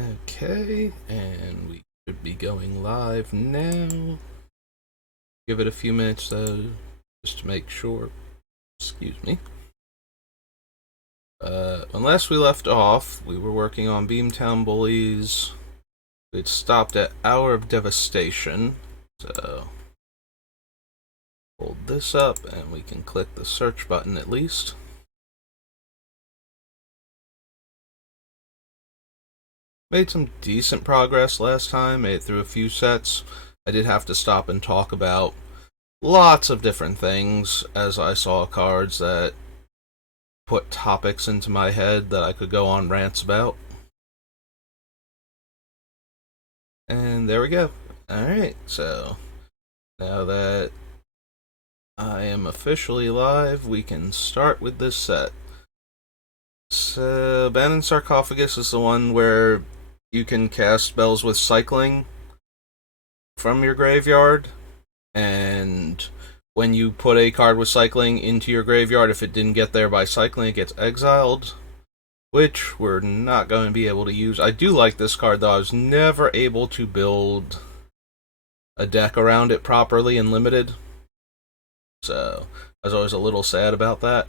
Okay, and we should be going live now. Give it a few minutes though, just to make sure. Excuse me. Unless we left off, we were working on Beamtown Bullies. We'd stopped at Hour of Devastation, so hold this up and we can click the search button at least. Made some decent progress last time, made it through a few sets. I did have to stop and talk about lots of different things as I saw cards that put topics into my head that I could go on rants about. And there we go. Alright, so now that I am officially live, we can start with this set. So, Abandoned Sarcophagus is the one where you can cast spells with cycling from your graveyard, and when you put a card with cycling into your graveyard, if it didn't get there by cycling, it gets exiled, which we're not going to be able to use. I do like this card, though. I was never able to build a deck around it properly in Limited, so I was always a little sad about that.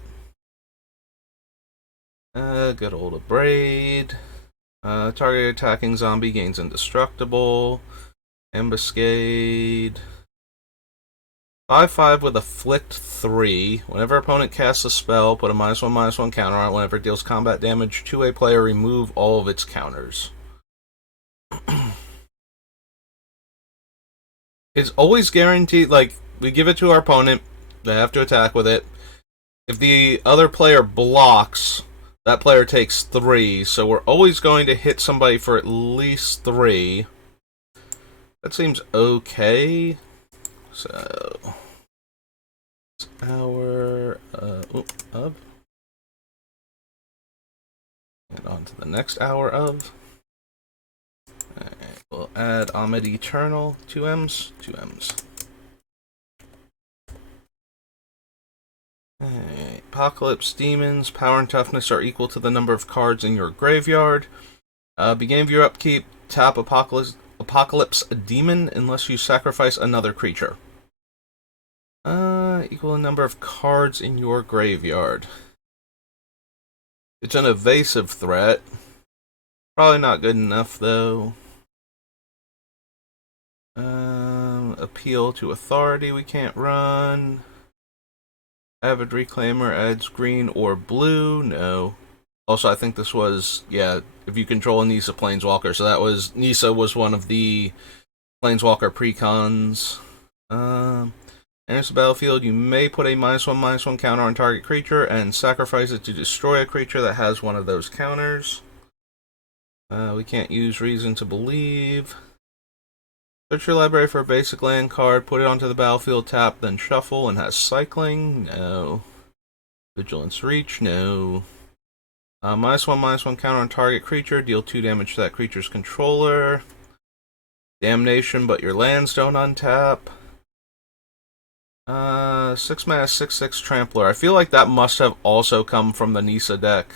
Good old Abrade. Target attacking zombie gains indestructible. Ambuscade. 5/5 with Afflict 3. Whenever opponent casts a spell, put a -1/-1 counter on it. Whenever it deals combat damage to a player, remove all of its counters. It's always guaranteed, like, we give it to our opponent, they have to attack with it. If the other player blocks, that player takes 3, so we're always going to hit somebody for at least 3. That seems okay. So, it's Hour of. And on to the next Hour of. Alright, we'll add Ahmed Eternal, 2 M's, 2 M's. Alright, Apocalypse Demons, power and toughness are equal to the number of cards in your graveyard. Beginning of your upkeep, tap Apocalypse Demon unless you sacrifice another creature. Equal the number of cards in your graveyard. It's an evasive threat. Probably not good enough, though. Appeal to authority we can't run. Avid Reclaimer adds green or blue. No. Also, I think this was, yeah, if you control a Nissa Planeswalker. So that was, Nissa was one of the Planeswalker precons. Enters the battlefield, you may put a -1/-1 counter on target creature and sacrifice it to destroy a creature that has one of those counters. We can't use Reason to Believe. Search your library for a basic land card, put it onto the battlefield, tap, then shuffle, and has cycling? No. Vigilance Reach? No. -1/-1 counter on target creature, deal 2 damage to that creature's controller. Damnation, but your lands don't untap. 6 mana, 6/6 Trampler. I feel like that must have also come from the Nissa deck.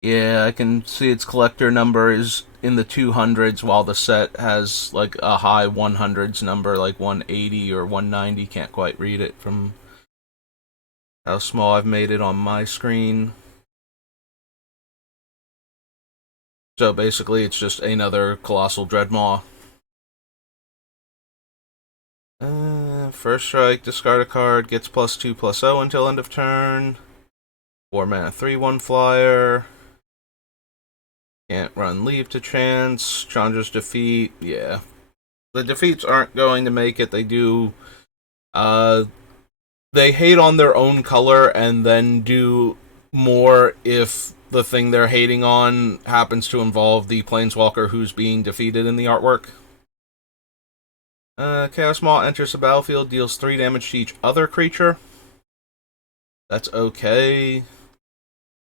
Yeah, I can see its collector number is in the 200s, while the set has like a high 100s number, like 180 or 190. Can't quite read it from how small I've made it on my screen. So basically, it's just another Colossal Dreadmaw. First strike, discard a card, gets +2/+0 until end of turn. 4 mana, 3/1 flyer. Can't run Leave to Chance. Chandra's Defeat, yeah. The defeats aren't going to make it. They do, they hate on their own color and then do more if the thing they're hating on happens to involve the Planeswalker who's being defeated in the artwork. Chaos Maw enters the battlefield, deals 3 damage to each other creature. That's okay.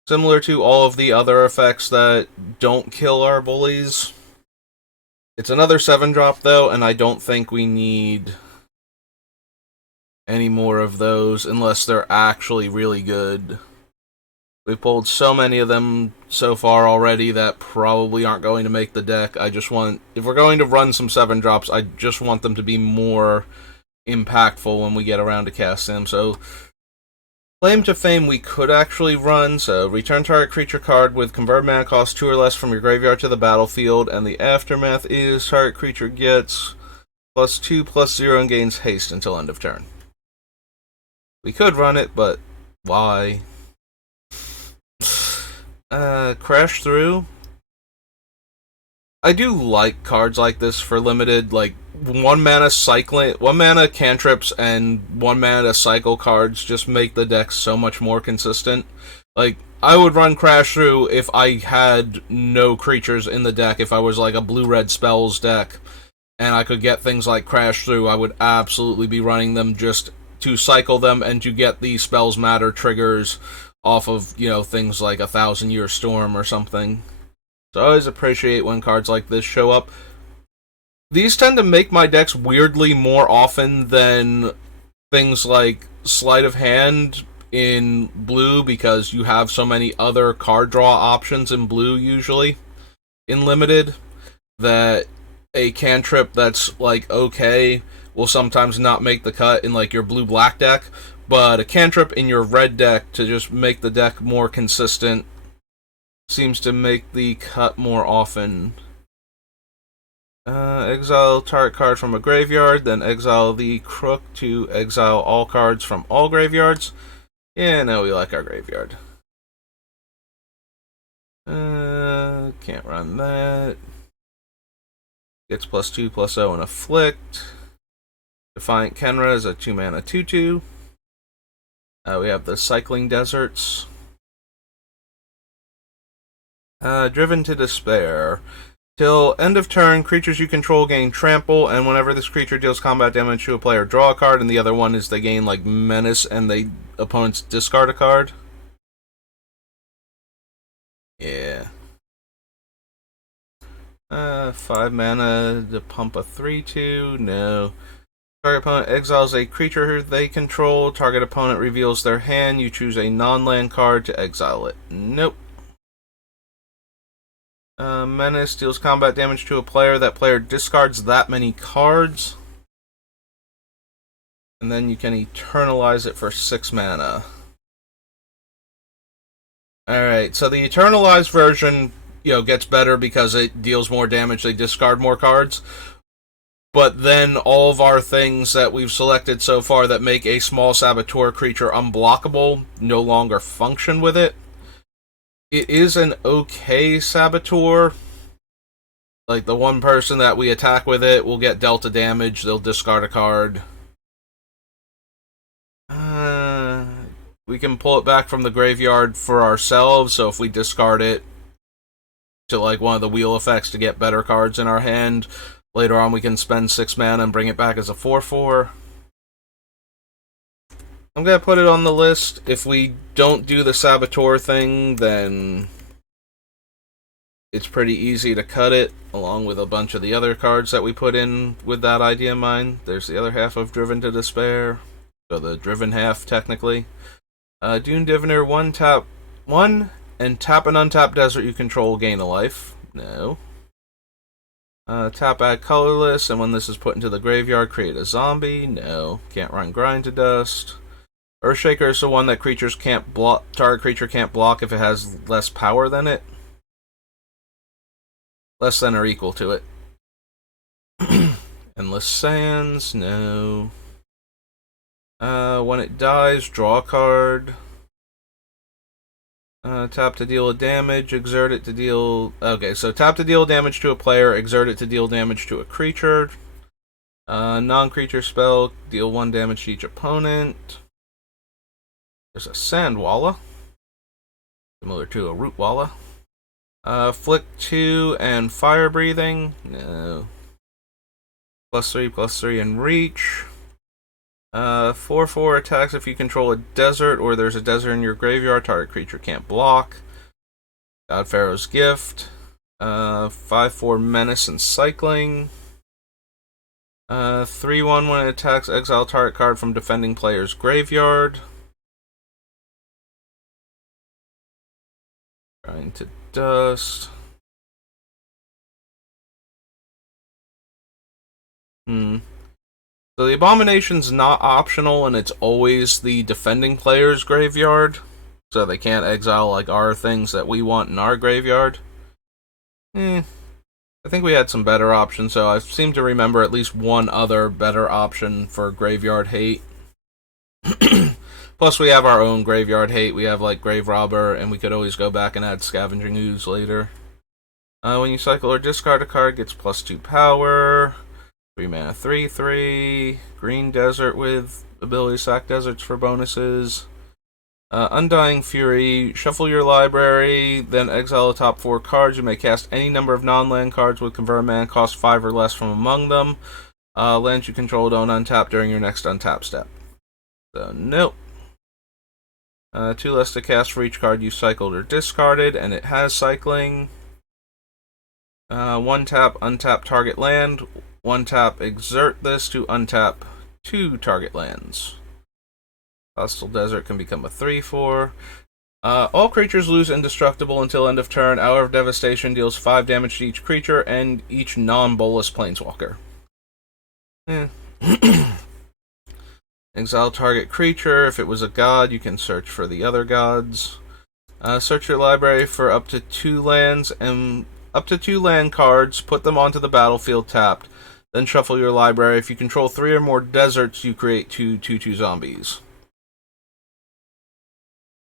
Similar to all of the other effects that don't kill our bullies. It's another 7-drop, though, and I don't think we need any more of those unless they're actually really good. We've pulled so many of them so far already that probably aren't going to make the deck. I just want, if we're going to run some 7-drops, I just want them to be more impactful when we get around to cast them. So, Claim to Fame we could actually run. So, return target creature card with convert mana cost 2 or less from your graveyard to the battlefield, and the aftermath is target creature gets +2/+0 and gains haste until end of turn. We could run it, but why? Crash Through. I do like cards like this for limited, like 1-mana cycling, 1-mana cantrips and 1-mana cycle cards just make the deck so much more consistent. Like, I would run Crash Through if I had no creatures in the deck, if I was like a blue-red spells deck, and I could get things like Crash Through, I would absolutely be running them just to cycle them and to get the spells matter triggers off of, things like 1,000-Year Storm or something. So I always appreciate when cards like this show up. These tend to make my decks weirdly more often than things like Sleight of Hand in blue, because you have so many other card draw options in blue usually in limited, that a cantrip that's like okay will sometimes not make the cut in like your blue-black deck, but a cantrip in your red deck to just make the deck more consistent seems to make the cut more often. Exile target card from a graveyard, then exile the Crook to exile all cards from all graveyards. Yeah, no, we like our graveyard. Can't run that. Gets +2/+0 and Afflict. Defiant Kenra is a 2-mana 2/2. We have the Cycling Deserts. Driven to Despair. Till end of turn, creatures you control gain trample, and whenever this creature deals combat damage to a player, draw a card, and the other one is they gain like menace and they opponents discard a card. Yeah. 5 mana to pump a 3/2. No. Target opponent exiles a creature they control. Target opponent reveals their hand. You choose a non-land card to exile it. Nope. Menace deals combat damage to a player. That player discards that many cards. And then you can eternalize it for 6 mana. Alright, so the eternalized version, gets better because it deals more damage, they discard more cards. But then all of our things that we've selected so far that make a small saboteur creature unblockable no longer function with it. It is an okay saboteur. Like, the one person that we attack with it will get delta damage, they'll discard a card. We can pull it back from the graveyard for ourselves, so if we discard it to like one of the wheel effects to get better cards in our hand, later on we can spend 6 mana and bring it back as a 4/4. I'm gonna put it on the list. If we don't do the saboteur thing, then it's pretty easy to cut it, along with a bunch of the other cards that we put in with that idea in mind. There's the other half of Driven to Despair. So the driven half, technically. Dune Diviner, 1 and tap an untapped desert you control, gain a life. No. Tap add colorless, and when this is put into the graveyard, create a zombie. No. Can't run Grind to Dust. Earthshaker is the one that creatures can't block. Target creature can't block if it has less power than it. Less than or equal to it. Endless Sands, no. When it dies, draw a card. Tap to deal damage, exert it to deal... Okay, so tap to deal damage to a player, exert it to deal damage to a creature. Non-creature spell, deal 1 damage to each opponent. There's a Sandwalla, similar to a Rootwalla. Flick 2 and Fire Breathing, no. +3/+3 and Reach. 4/4 attacks if you control a desert or there's a desert in your graveyard. Target creature can't block. God Pharaoh's Gift. 5/4 Menace and Cycling. 3/1 when it attacks, exile target card from defending player's graveyard. Grind to dust. So the Abomination's not optional, and it's always the defending player's graveyard. So they can't exile like our things that we want in our graveyard. I think we had some better options, so I seem to remember at least one other better option for graveyard hate. Plus, we have our own graveyard hate. We have like Grave Robber, and we could always go back and add Scavenging Ooze later. When you cycle or discard a card, gets +2 power. 3 mana, 3/3. Green Desert with ability to sack deserts for bonuses. Undying Fury. Shuffle your library, then exile the top 4 cards. You may cast any number of non-land cards with convert mana cost 5 or less from among them. Lands you control don't untap during your next untap step. So, nope. 2 less to cast for each card you cycled or discarded, and it has cycling. 1 tap, untap target land. 1 tap, exert this to untap 2 target lands. Hostile Desert can become a 3/4. All creatures lose indestructible until end of turn. Hour of Devastation deals 5 damage to each creature and each non-bolus planeswalker. Exile target creature. If it was a god, you can search for the other gods. Search your library for up to 2 lands and up to 2 land cards. Put them onto the battlefield tapped. Then shuffle your library. If you control 3 or more deserts, you create 2/2/2 zombies.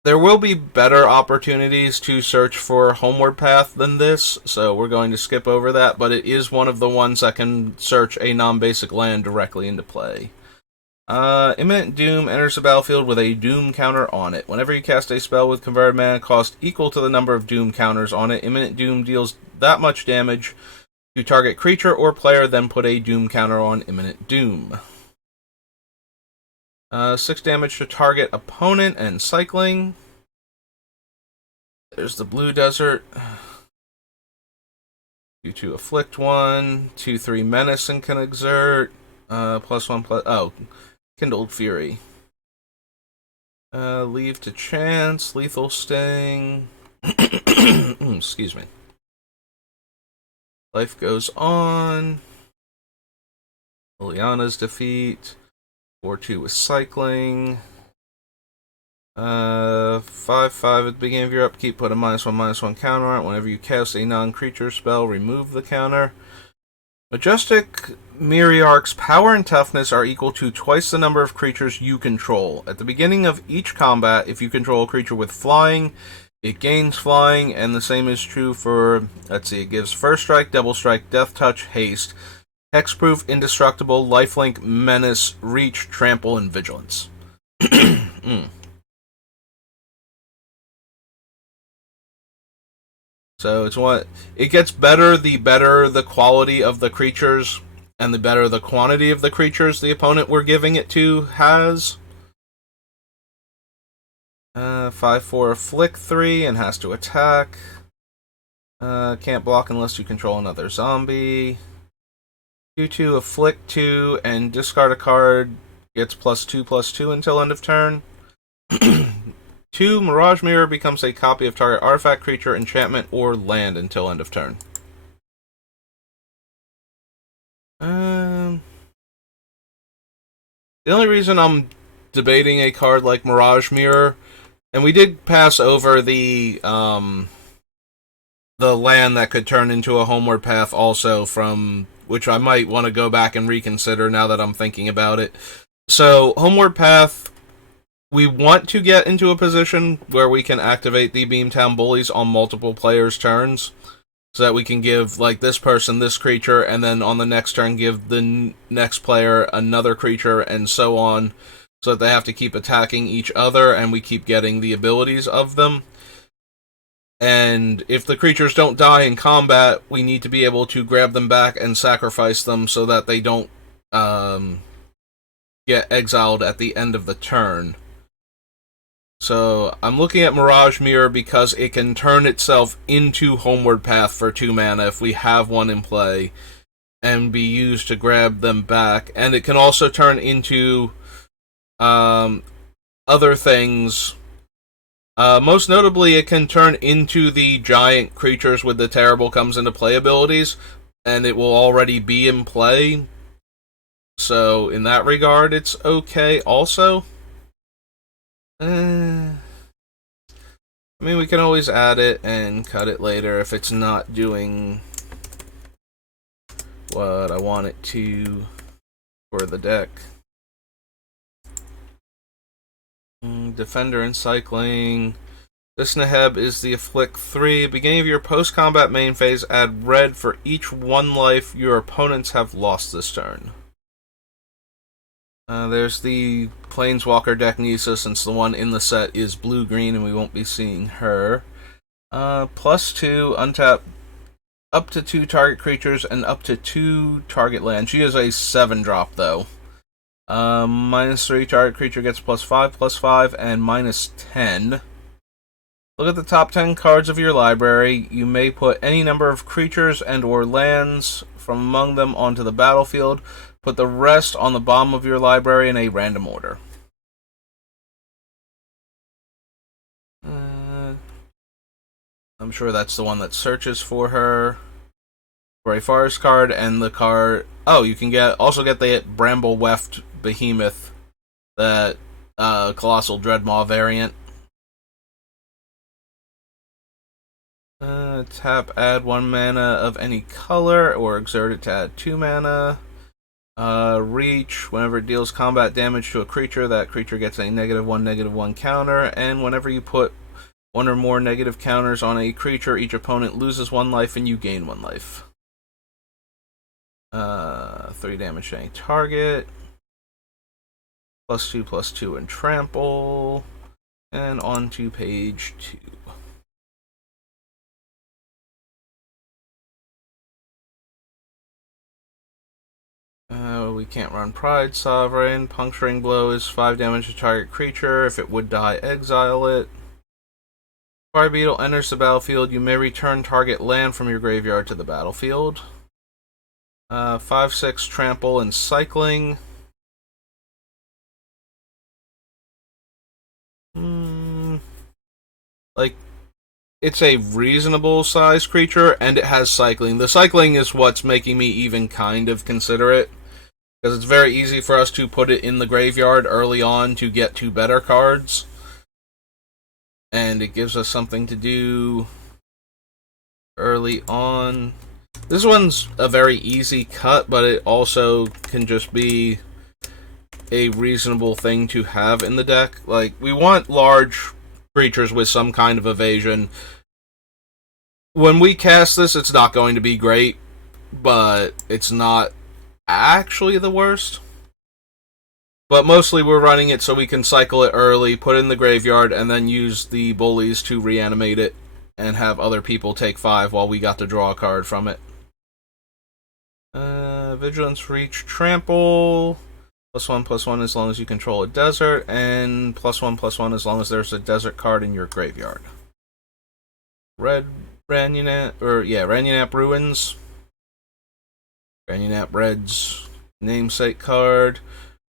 There will be better opportunities to search for Homeward Path than this, so we're going to skip over that, but it is one of the ones that can search a non-basic land directly into play. Imminent Doom enters the battlefield with a Doom counter on it. Whenever you cast a spell with converted mana cost equal to the number of Doom counters on it, Imminent Doom deals that much damage to target creature or player, then put a Doom counter on Imminent Doom. 6 damage to target opponent and cycling. There's the Blue Desert. 2/2 Afflict 1. 2/3 Menace and can exert. +1+. Oh, Kindled Fury. Leave to chance. Lethal Sting. Excuse me. Life goes on. Liliana's defeat. 4/2 with cycling. 5/5 at the beginning of your upkeep, put a -1/-1 counter on it. Whenever you cast a non-creature spell, remove the counter. Majestic Myriarch's power and toughness are equal to twice the number of creatures you control. At the beginning of each combat, if you control a creature with flying, it gains flying, and the same is true for, it gives First Strike, Double Strike, Death Touch, Haste, Hexproof, Indestructible, Lifelink, Menace, Reach, Trample, and Vigilance. So it gets better the better the quality of the creatures and the better the quantity of the creatures the opponent we're giving it to has. 5/4 Afflict 3 and has to attack. Can't block unless you control another zombie. 2/2 Afflict 2 and discard a card. Gets +2/+2 until end of turn. 2 Mirage Mirror becomes a copy of target artifact, creature, enchantment, or land until end of turn. The only reason I'm debating a card like Mirage Mirror, and we did pass over the land that could turn into a Homeward Path also, from which I might want to go back and reconsider now that I'm thinking about it. So, Homeward Path, we want to get into a position where we can activate the Beamtown Bullies on multiple players' turns, so that we can give, like, this person this creature, and then on the next turn give the next player another creature, and so on, so that they have to keep attacking each other, and we keep getting the abilities of them. And if the creatures don't die in combat, we need to be able to grab them back and sacrifice them so that they don't get exiled at the end of the turn. So I'm looking at Mirage Mirror because it can turn itself into Homeward Path for 2 mana if we have one in play, and be used to grab them back. And it can also turn into other things Most notably, it can turn into the giant creatures with the terrible comes into play abilities, and it will already be in play. So, in that regard, it's okay. Also, I mean, we can always add it and cut it later if it's not doing what I want it to for the deck. Defender and Cycling. This Neheb is the Afflict 3. Beginning of your post-combat main phase, add red for each 1 life your opponents have lost this turn. There's the Planeswalker deck Nisa, since the one in the set is blue-green and we won't be seeing her. +2, untap up to 2 target creatures and up to 2 target lands. She is a 7-drop, though. -3, target creature gets +5/+5, and -10. Look at the top 10 cards of your library. You may put any number of creatures and or lands from among them onto the battlefield. Put the rest on the bottom of your library in a random order. I'm sure that's the one that searches for her. For a forest card, and the card... Oh, you can also get the Bramble Weft Behemoth, that Colossal Dreadmaw variant. Tap, add 1 mana of any color, or exert it to add 2 mana. Reach, whenever it deals combat damage to a creature, that creature gets a -1/-1 counter, and whenever you put 1 or more negative counters on a creature, each opponent loses 1 life and you gain 1 life. 3 damage to any target. +2/+2 and trample. And on to page 2. We can't run Pride Sovereign. Puncturing Blow is 5 damage to target creature. If it would die, exile it. Fire Beetle enters the battlefield. You may return target land from your graveyard to the battlefield. 5/6 trample and cycling. Like, it's a reasonable size creature, and it has cycling. The cycling is what's making me even kind of consider it, because it's very easy for us to put it in the graveyard early on to get 2 better cards, and it gives us something to do early on. This one's a very easy cut, but it also can just be a reasonable thing to have in the deck. Like, we want large creatures with some kind of evasion. When we cast this, it's not going to be great, but it's not actually the worst. But mostly we're running it so we can cycle it early, put it in the graveyard, and then use the Bullies to reanimate it and have other people take 5 while we got to draw a card from it. Vigilance, Reach, Trample. +1/+1 as long as you control a desert, and +1/+1 as long as there's a desert card in your graveyard. Red Ranyanap Ruins. Ranyanap Red's namesake card.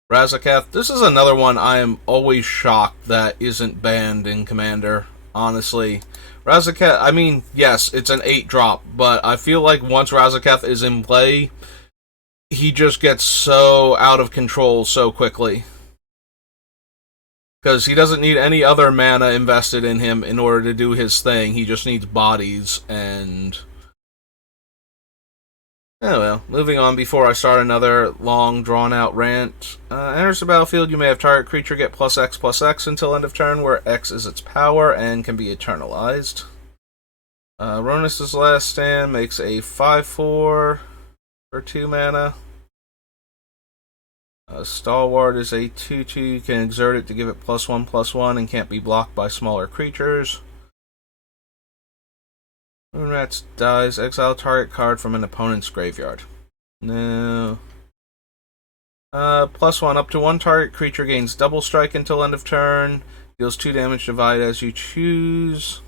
Razakath. This is another one I am always shocked that isn't banned in Commander, honestly. Razakath, I mean, yes, it's an 8-drop, but I feel like once Razakath is in play, he just gets so out of control so quickly. Because he doesn't need any other mana invested in him in order to do his thing. He just needs bodies, and... Oh well, moving on before I start another long, drawn-out rant. Enters the battlefield, you may have target creature get +X/+X until end of turn, where X is its power and can be eternalized. Ronus' Last Stand makes a 5/4 for 2 mana. Stalwart is a 2/2. You can exert it to give it +1/+1 and can't be blocked by smaller creatures. Moonrats dies. Exile target card from an opponent's graveyard. No. +1. Up to 1 target creature gains double strike until end of turn. Deals 2 damage, divide as you choose.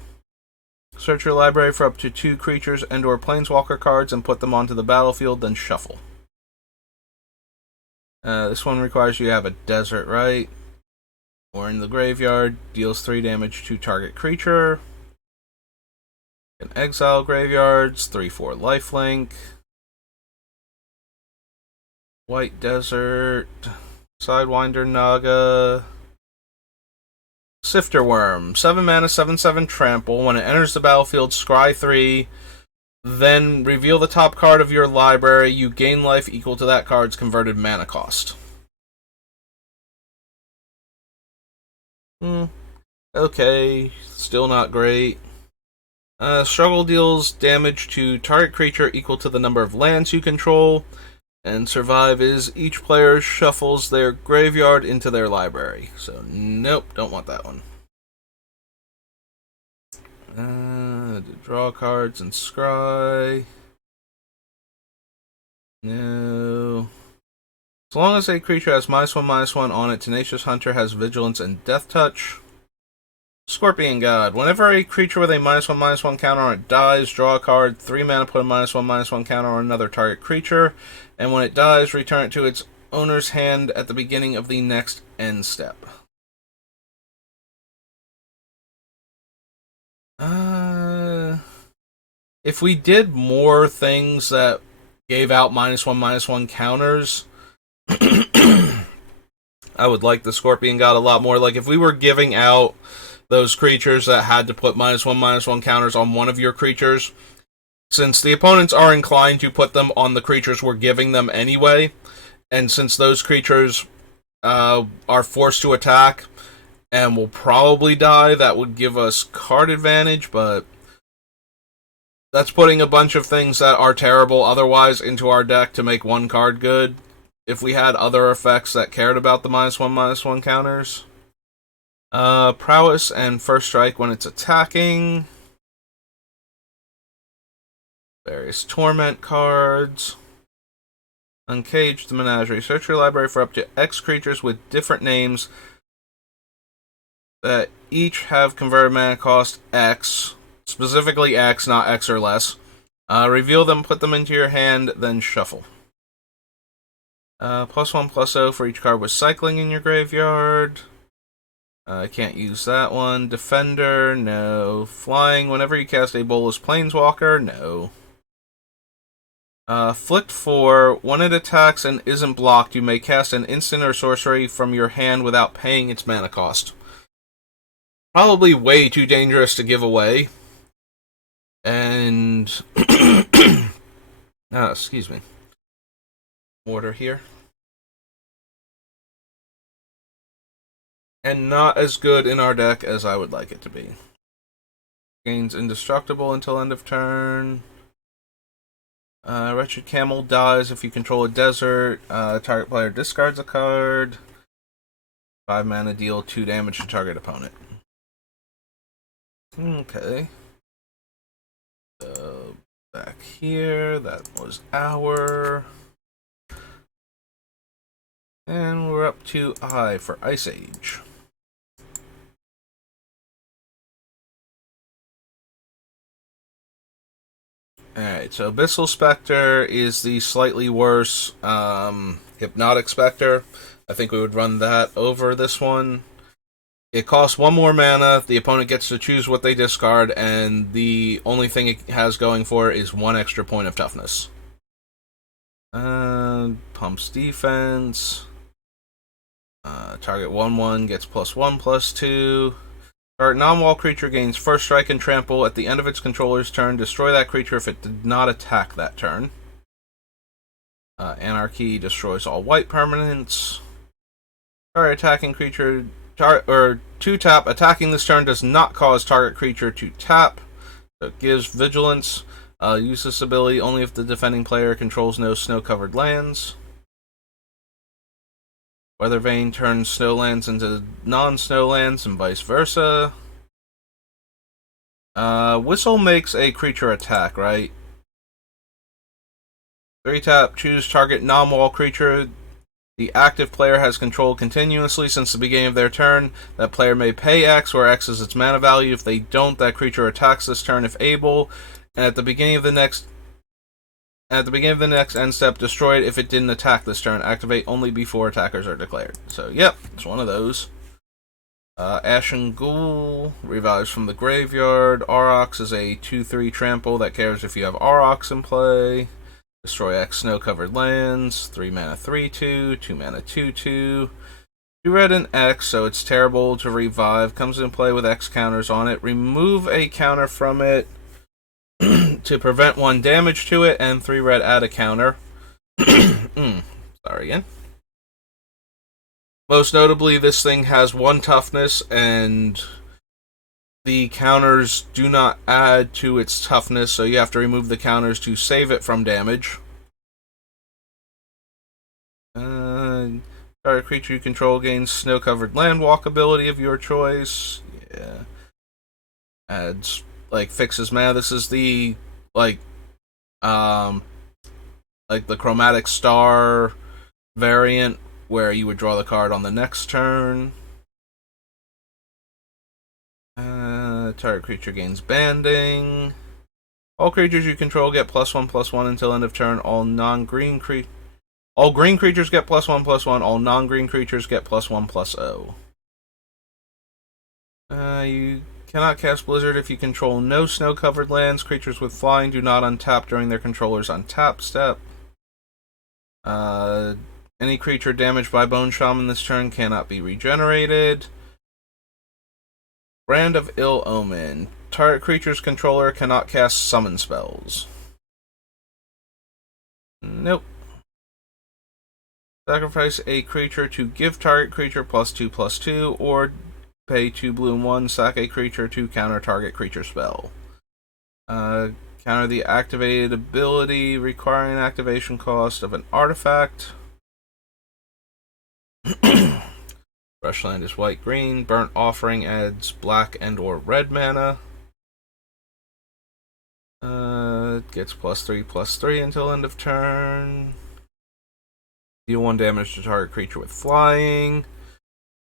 Search your library for up to 2 creatures and or planeswalker cards and put them onto the battlefield, then shuffle. This one requires you to have a desert, right? or in the graveyard, deals 3 damage to target creature. Can exile graveyards, 3/4 lifelink. White Desert, Sidewinder Naga, Sifter Worm, 7 mana, 7/7 trample. When it enters the battlefield, scry 3, then reveal the top card of your library. You gain life equal to that card's converted mana cost. Okay, still not great. Struggle deals damage to target creature equal to the number of lands you control. And survive is each player shuffles their graveyard into their library. So, nope, don't want that one. Draw cards and scry. No. As long as a creature has -1/-1 on it, Tenacious Hunter has Vigilance and Death Touch. Scorpion God. Whenever a creature with a -1/-1 counter on it dies, draw a card, 3 mana, put a -1/-1 counter on another target creature, and when it dies, return it to its owner's hand at the beginning of the next end step. If we did more things that gave out -1/-1 counters, I would like the Scorpion God a lot more. Like, if we were giving out those creatures that had to put -1/-1 counters on one of your creatures, since the opponents are inclined to put them on the creatures we're giving them anyway, and since those creatures are forced to attack and will probably die, that would give us card advantage, but that's putting a bunch of things that are terrible otherwise into our deck to make one card good. If we had other effects that cared about the -1/-1 counters. Prowess and First Strike when it's attacking. Various Torment cards. Uncaged the Menagerie. Search your library for up to X creatures with different names that each have converted mana cost X. Specifically X, not X or less. Reveal them, put them into your hand, then shuffle. +1/+0 for each card with cycling in your graveyard. I can't use that one. Defender, no. Flying, whenever you cast a Bolus Planeswalker, no. Flicked 4, when it attacks and isn't blocked, you may cast an instant or sorcery from your hand without paying its mana cost. Probably way too dangerous to give away. And excuse me. Water here. And not as good in our deck as I would like it to be. Gains indestructible until end of turn. Wretched Camel dies if you control a desert. Target player discards a card. 5 mana, deal 2 damage to target opponent. Okay. So, back here, that was our. And we're up to I for Ice Age. Alright, so Abyssal Spectre is the slightly worse Hypnotic Spectre. I think we would run that over this one. It costs 1 more mana, the opponent gets to choose what they discard, and the only thing it has going for it is 1 extra point of toughness. Pumps defense. Target 1/1 gets +1/+2. Target non-wall creature gains First Strike and Trample at the end of its controller's turn. Destroy that creature if it did not attack that turn. Anarchy destroys all white permanents. Target attacking creature, 2-tap. Attacking this turn does not cause target creature to tap. So it gives Vigilance. Use this ability only if the defending player controls no snow-covered lands. Weathervane turns snowlands into non-snowlands and vice versa. Whistle makes a creature attack, right? 3-tap, choose target non-wall creature the active player has controlled continuously since the beginning of their turn. That player may pay X, where X is its mana value. If they don't, that creature attacks this turn if able. And at the beginning of the next end step, destroy it if it didn't attack this turn. Activate only before attackers are declared. So, yep, it's one of those. Ashen Ghoul revives from the graveyard. Aurochs is a 2/3 trample that cares if you have Aurochs in play. Destroy X snow-covered lands. 3 mana 3/2, 2 mana 2/2. 2 red and X, so it's terrible to revive. Comes in play with X counters on it. Remove a counter from it to prevent 1 damage to it, and 3 red add a counter. Sorry again. Most notably, this thing has 1 toughness, and the counters do not add to its toughness, so you have to remove the counters to save it from damage. Target creature you control gains snow-covered land walk ability of your choice. Yeah. Adds, fixes mana. This is the, the Chromatic Star variant, where you would draw the card on the next turn. Target creature gains banding. All creatures you control get +1/+1 until end of turn. All green creatures get +1/+1. All non-green creatures get +1/+0. You cannot cast Blizzard if you control no snow-covered lands. Creatures with flying do not untap during their controller's untap step. Any creature damaged by Bone Shaman this turn cannot be regenerated. Brand of Ill Omen. Target creature's controller cannot cast summon spells. Nope. Sacrifice a creature to give target creature +2/+2, or pay 2 blue and 1, sack a creature to counter target creature spell. Counter the activated ability requiring an activation cost of an artifact. Brushland is white-green. Burnt Offering adds black and or red mana. Gets +3/+3 until end of turn. Deal 1 damage to target creature with flying.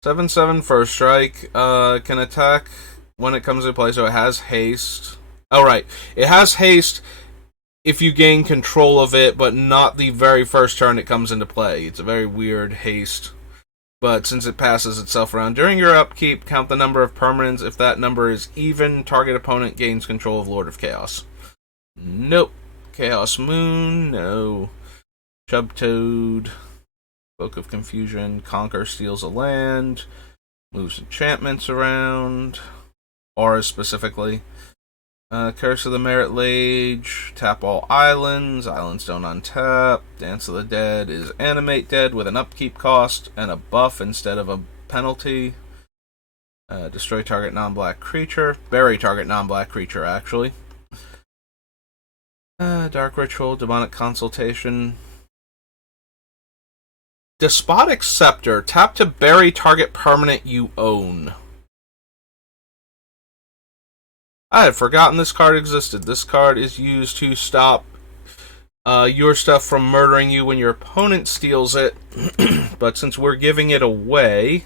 7/7 first strike. Can attack when it comes into play, so it has haste. Oh, right. It has haste if you gain control of it, but not the very first turn it comes into play. It's a very weird haste. But since it passes itself around during your upkeep, count the number of permanents. If that number is even, target opponent gains control of Lord of Chaos. Nope. Chaos Moon, no. Chubtoad. Book of Confusion. Conquer steals a land. Moves enchantments around. Auras specifically. Curse of the Merit Lage. Tap all islands. Islands don't untap. Dance of the Dead is Animate Dead with an upkeep cost and a buff instead of a penalty. Destroy target non-black creature. Bury target non-black creature, actually. Dark Ritual. Demonic Consultation. Despotic Scepter. Tap to bury target permanent you own. I had forgotten this card existed. This card is used to stop your stuff from murdering you when your opponent steals it. But since we're giving it away,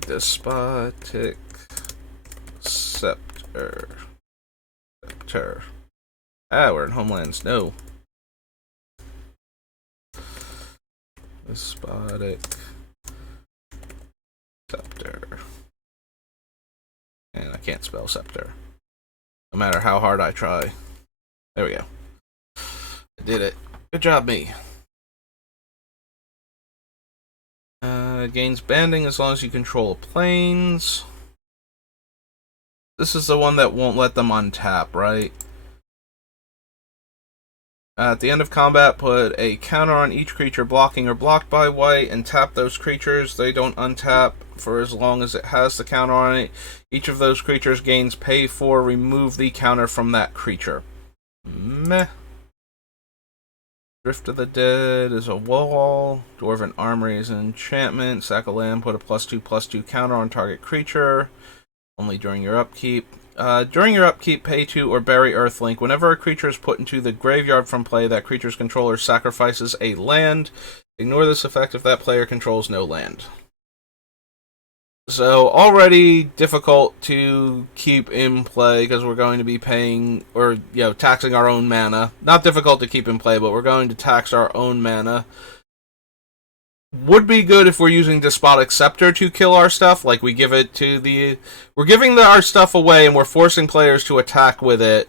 Despotic Scepter. We're in Homelands. No. Despotic Scepter. And I can't spell scepter. No matter how hard I try. There we go. I did it. Good job, me. Gains banding as long as you control planes. This is the one that won't let them untap, right? At the end of combat, put a counter on each creature blocking or blocked by white and tap those creatures. They don't untap for as long as it has the counter on it. Each of those creatures gains pay for. Remove the counter from that creature. Meh. Drift of the Dead is a wall. Dwarven Armory is an enchantment. Sack a land, put a +2/+2 counter on target creature. Only during your upkeep. During your upkeep, pay 2 or bury Earthlink. Whenever a creature is put into the graveyard from play, that creature's controller sacrifices a land. Ignore this effect if that player controls no land. So already difficult to keep in play because we're going to be paying or taxing our own mana. Not difficult to keep in play, but we're going to tax our own mana. Would be good if we're using Despotic Scepter to kill our stuff. Like we give it to we're giving our stuff away and we're forcing players to attack with it.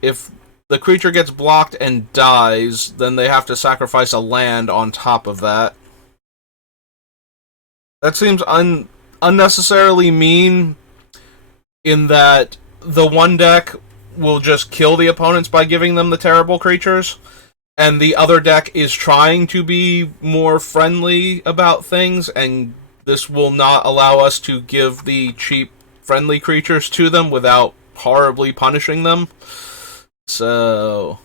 If the creature gets blocked and dies, then they have to sacrifice a land on top of that. That seems unnecessarily mean in that the one deck will just kill the opponents by giving them the terrible creatures, and the other deck is trying to be more friendly about things, and this will not allow us to give the cheap, friendly creatures to them without horribly punishing them. So,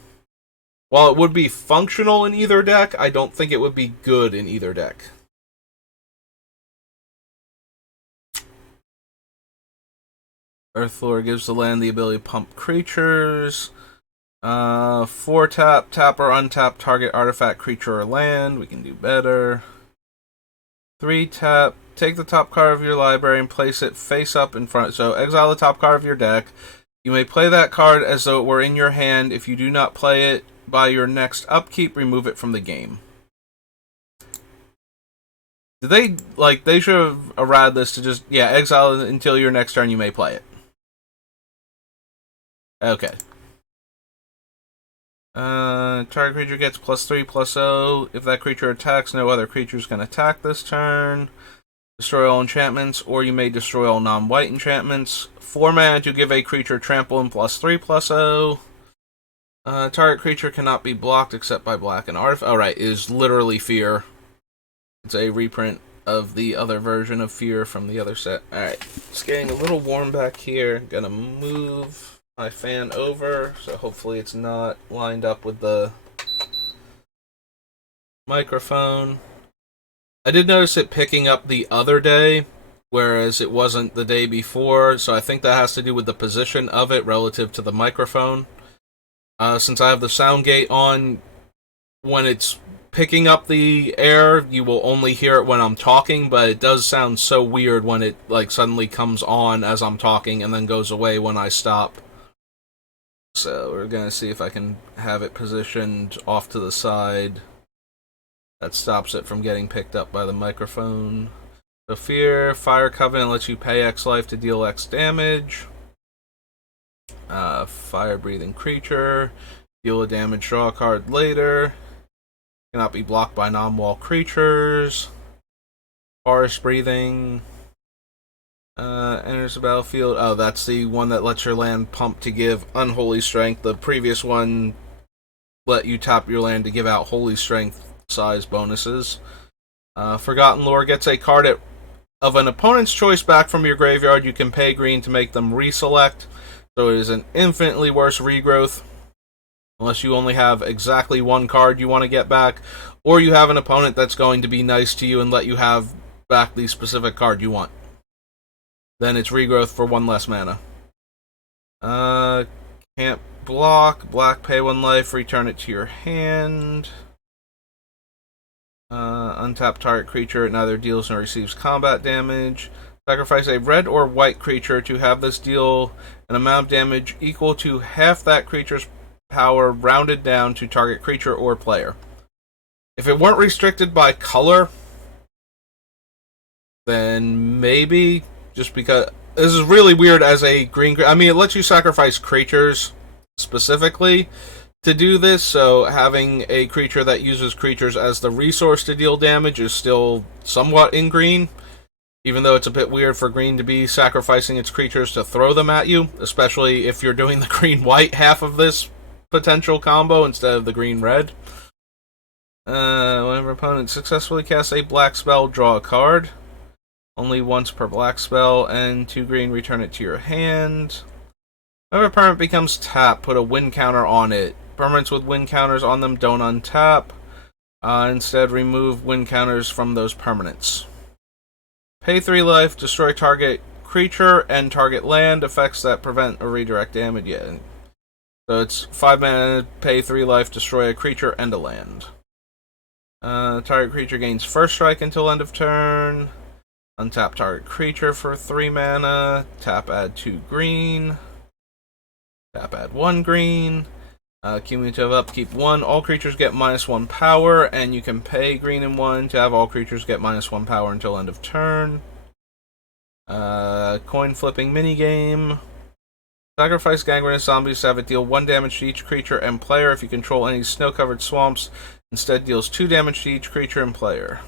while it would be functional in either deck, I don't think it would be good in either deck. Earthlore gives the land the ability to pump creatures. 4 tap, tap or untap target artifact, creature, or land. We can do better. 3 tap, take the top card of your library and place it face up in front. So exile the top card of your deck. You may play that card as though it were in your hand. If you do not play it by your next upkeep, remove it from the game. Did they should have errated this to just, exile it until your next turn, you may play it. Okay. Target creature gets +3/+0. If that creature attacks, no other creatures can attack this turn. Destroy all enchantments, or you may destroy all non-white enchantments. 4 mana to give a creature trample and +3/+0. Target creature cannot be blocked except by black and artifact. Alright, is literally Fear. It's a reprint of the other version of Fear from the other set. Alright, it's getting a little warm back here. Gonna move my fan over, so hopefully it's not lined up with the microphone. I did notice it picking up the other day, whereas it wasn't the day before, so I think that has to do with the position of it relative to the microphone. Since I have the sound gate on, when it's picking up the air, you will only hear it when I'm talking, but it does sound so weird when it suddenly comes on as I'm talking and then goes away when I stop. So we're going to see if I can have it positioned off to the side. That stops it from getting picked up by the microphone. So Fear, Fire Covenant lets you pay X life to deal X damage. Fire-breathing creature. Deal a damage, draw a card later. Cannot be blocked by non-wall creatures. Forest-breathing. Enters the battlefield. Oh, that's the one that lets your land pump to give Unholy Strength. The previous one let you tap your land to give out Holy Strength size bonuses. Forgotten Lore gets a card of an opponent's choice back from your graveyard. You can pay green to make them reselect. So it is an infinitely worse regrowth. Unless you only have exactly one card you want to get back. Or you have an opponent that's going to be nice to you and let you have back the specific card you want. Then it's regrowth for 1 less mana. Can't block. Black, pay 1 life, return it to your hand. Untap target creature, it neither deals nor receives combat damage. Sacrifice a red or white creature to have this deal an amount of damage equal to half that creature's power rounded down to target creature or player. If it weren't restricted by color, then maybe, just because this is really weird as a green. I mean, it lets you sacrifice creatures specifically to do this, so having a creature that uses creatures as the resource to deal damage is still somewhat in green, even though it's a bit weird for green to be sacrificing its creatures to throw them at you, especially if you're doing the green-white half of this potential combo instead of the green-red. Whenever opponent successfully casts a black spell, draw a card. Only once per black spell, and 2 green, return it to your hand. Whenever a permanent becomes tapped, put a win counter on it. Permanents with win counters on them don't untap. Instead, remove win counters from those permanents. Pay 3 life, destroy target creature and target land, effects that prevent or redirect damage. Yeah. So it's 5 mana, pay 3 life, destroy a creature and a land. Target creature gains first strike until end of turn. Untap target creature for 3 mana. Tap add 2 green. Tap add 1 green. Cumulative upkeep 1. All creatures get -1 power, and you can pay green and 1 to have all creatures get -1 power until end of turn. Coin flipping minigame. Sacrifice gangrenous zombies to have it deal 1 damage to each creature and player. If you control any snow-covered swamps, instead deals 2 damage to each creature and player.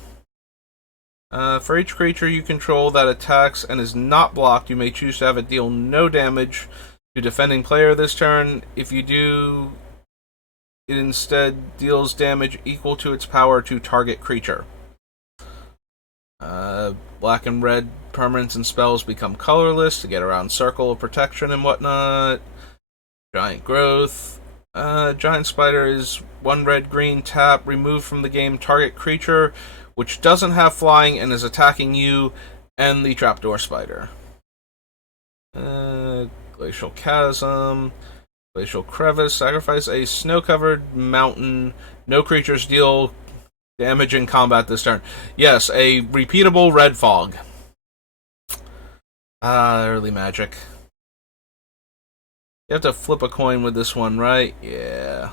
For each creature you control that attacks and is not blocked, you may choose to have it deal no damage to defending player this turn. If you do, it instead deals damage equal to its power to target creature. Black and red permanents and spells become colorless to get around circle of protection and whatnot. Giant growth. Giant spider is 1 red green tap, removed from the game target creature which doesn't have flying and is attacking you and the trapdoor spider. Glacial chasm. Glacial crevice. Sacrifice a snow-covered mountain. No creatures deal damage in combat this turn. Yes, a repeatable red fog. Early magic. You have to flip a coin with this one, right? Yeah.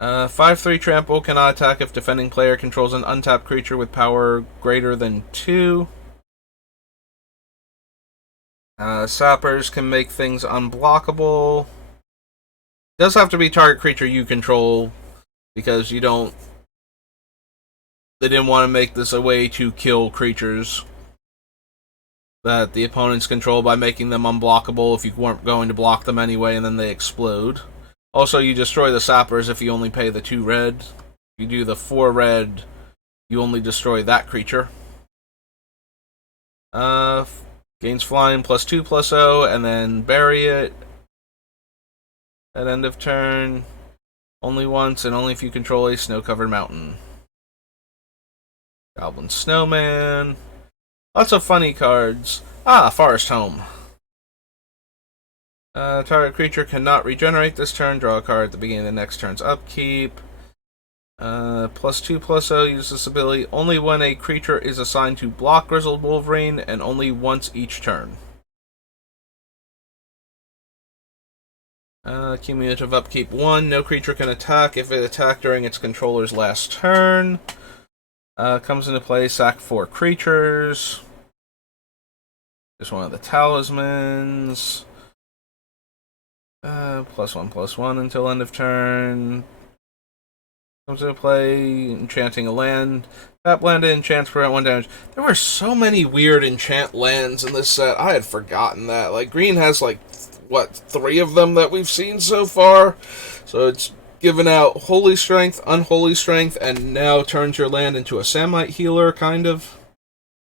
5/3 trample cannot attack if defending player controls an untapped creature with power greater than 2. Sappers can make things unblockable. Does have to be target creature you control, because you don't... They didn't want to make this a way to kill creatures that the opponents control by making them unblockable if you weren't going to block them anyway and then they explode. Also, you destroy the sappers if you only pay the 2 red. If you do the 4 red, you only destroy that creature. Gains flying +2/+0, and then bury it at end of turn. Only once, and only if you control a snow-covered mountain. Goblin Snowman. Lots of funny cards. Forest Home. Target creature cannot regenerate this turn. Draw a card at the beginning of the next turn's upkeep. +2/+0. Use this ability only when a creature is assigned to block Grizzled Wolverine, and only once each turn. Cumulative upkeep 1. No creature can attack if it attacked during its controller's last turn. Comes into play, sack 4 creatures. Just one of the talismans. +1/+1 until end of turn. Comes into play, enchanting a land. Tap land and enchants prevent 1 damage. There were so many weird enchant lands in this set. I had forgotten that. Like, green has, like, what, 3 of them that we've seen so far? So it's given out Holy Strength, Unholy Strength, and now turns your land into a Samite Healer, kind of.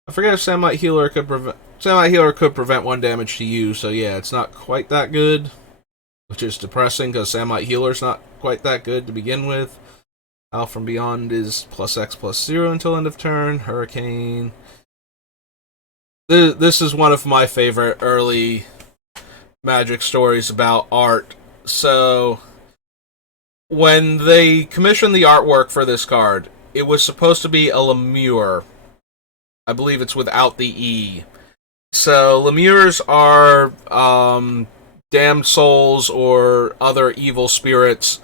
I forget if Samite Healer could prevent 1 damage to you, so yeah, it's not quite that good. Which is depressing, because Samite Healer's not quite that good to begin with. Howl from Beyond is +X/+0 until end of turn. Hurricane. This is one of my favorite early Magic stories about art. So, when they commissioned the artwork for this card, it was supposed to be a Lemure. I believe it's without the E. So, Lemures are damned souls or other evil spirits.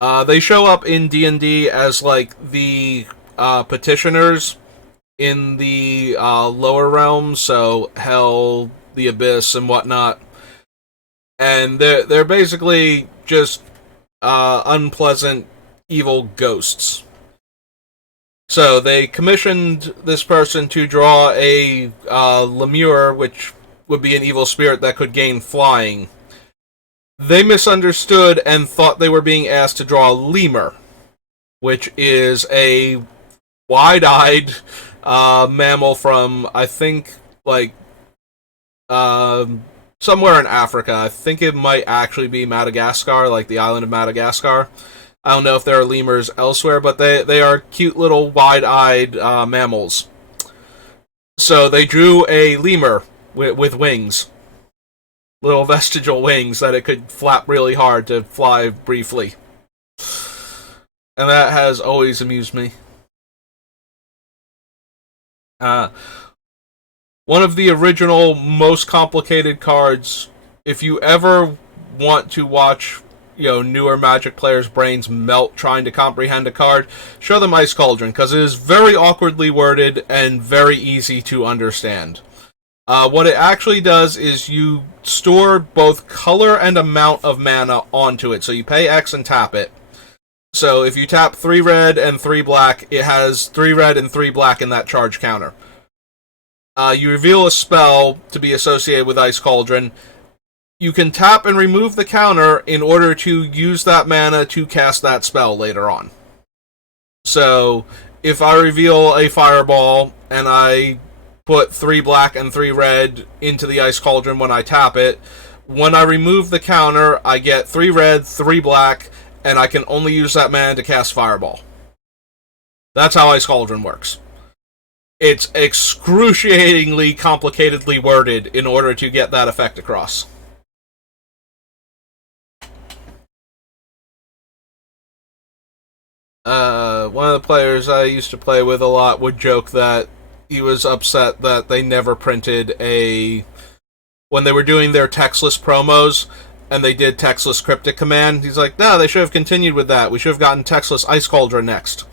They show up in D&D as, like, the petitioners in the lower realms, so Hell, the Abyss, and whatnot. And they're basically just unpleasant, evil ghosts. So they commissioned this person to draw a Lemure, which would be an evil spirit that could gain flying. They misunderstood and thought they were being asked to draw a lemur, which is a wide-eyed mammal from, I think, like, somewhere in Africa. I think it might actually be Madagascar, like the island of Madagascar. I don't know if there are lemurs elsewhere, but they are cute little wide-eyed mammals. So they drew a lemur with wings. Little vestigial wings that it could flap really hard to fly briefly. And that has always amused me. Uh, One of the original, most complicated cards. If you ever want to watch, newer Magic players' brains melt trying to comprehend a card, show them Ice Cauldron, because it is very awkwardly worded and very easy to understand. What it actually does is you store both color and amount of mana onto it. So you pay X and tap it. So if you tap 3 red and 3 black, it has 3 red and 3 black in that charge counter. You reveal a spell to be associated with Ice Cauldron. You can tap and remove the counter in order to use that mana to cast that spell later on. So if I reveal a Fireball and I put 3 black and 3 red into the Ice Cauldron when I tap it, when I remove the counter, I get 3 red, 3 black, and I can only use that mana to cast Fireball. That's how Ice Cauldron works. It's excruciatingly complicatedly worded in order to get that effect across. One of the players I used to play with a lot would joke that he was upset that they never printed when they were doing their textless promos and they did textless Cryptic Command. He's like, no, they should have continued with that. We should have gotten textless Ice Cauldron next.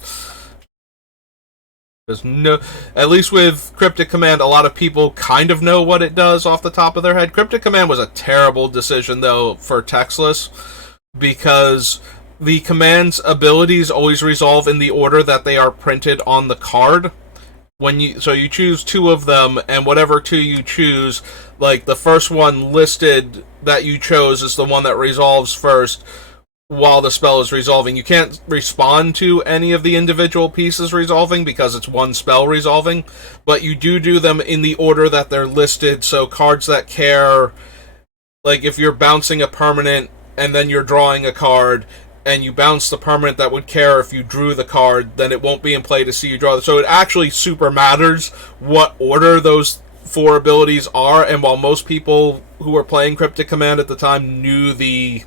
At least with Cryptic Command, a lot of people kind of know what it does off the top of their head. Cryptic Command was a terrible decision, though, for textless, because the command's abilities always resolve in the order that they are printed on the card. So you choose 2 of them, and whatever 2 you choose, like the first one listed that you chose is the one that resolves first while the spell is resolving. You can't respond to any of the individual pieces resolving because it's one spell resolving, but you do them in the order that they're listed. So cards that care, like if you're bouncing a permanent and then you're drawing a card, and you bounce the permanent that would care if you drew the card, then it won't be in play to see you draw. So it actually super matters what order those 4 abilities are, and while most people who were playing Cryptic Command at the time knew the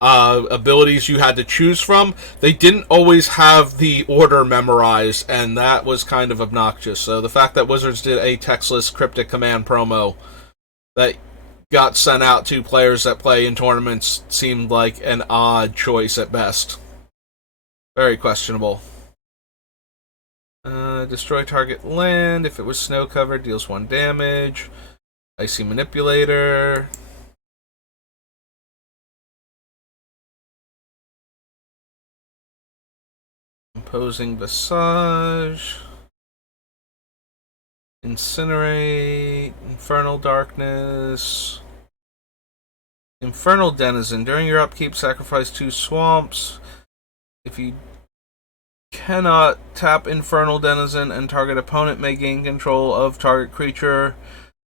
abilities you had to choose from, they didn't always have the order memorized, and that was kind of obnoxious. So the fact that Wizards did a textless Cryptic Command promo that got sent out to players that play in tournaments seemed like an odd choice at best. Very questionable. Destroy target land. If it was snow covered, deals 1 damage. Icy Manipulator. Imposing Visage. Incinerate. Infernal Darkness. Infernal Denizen. During your upkeep, sacrifice 2 swamps. If you cannot tap Infernal Denizen and target opponent may gain control of target creature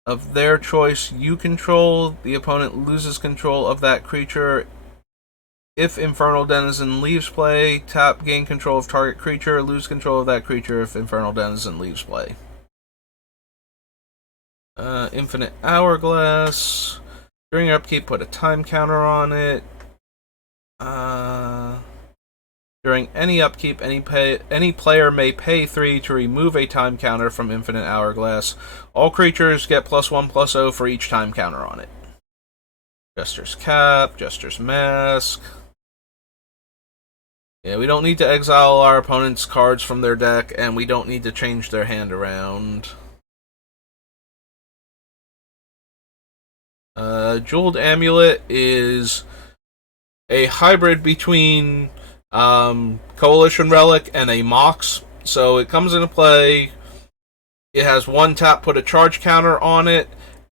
of their choice you control. The opponent loses control of that creature. If Infernal Denizen leaves play, tap, gain control of target creature, lose control of that creature if Infernal Denizen leaves play. Infinite Hourglass. During your upkeep, put a time counter on it. During any upkeep, any player may pay 3 to remove a time counter from Infinite Hourglass. All creatures get +1/+0 for each time counter on it. Jester's Cap, Jester's Mask. Yeah, we don't need to exile our opponent's cards from their deck, and we don't need to change their hand around. Jeweled Amulet is a hybrid between Coalition Relic and a Mox. So it comes into play. It has 1 tap, put a charge counter on it,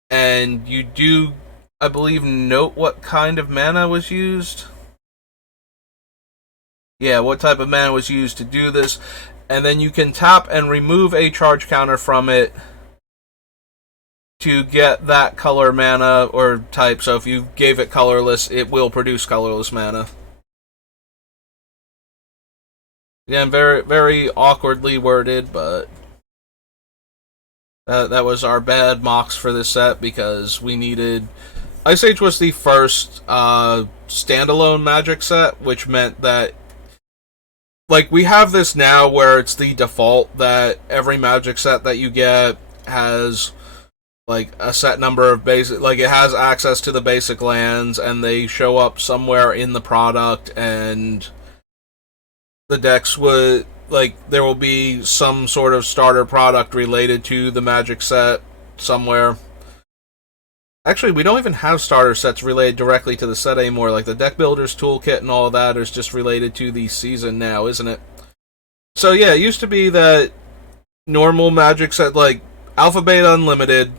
and you do, I believe, note what kind of mana was used. Yeah, what type of mana was used to do this. And then you can tap and remove a charge counter from it to get that color mana or type. So if you gave it colorless, it will produce colorless mana. Again, very, very awkwardly worded, but that was our bad Mox for this set because we needed... Ice Age was the first standalone Magic set, which meant that like we have this now where it's the default that every Magic set that you get has like a set number of basic, like it has access to the basic lands, and they show up somewhere in the product, and the decks would, like, there will be some sort of starter product related to the Magic set somewhere. Actually, we don't even have starter sets related directly to the set anymore. Like the deck builder's toolkit and all of that is just related to the season now, isn't it? So yeah, it used to be that normal Magic set, like Alpha Beta Unlimited,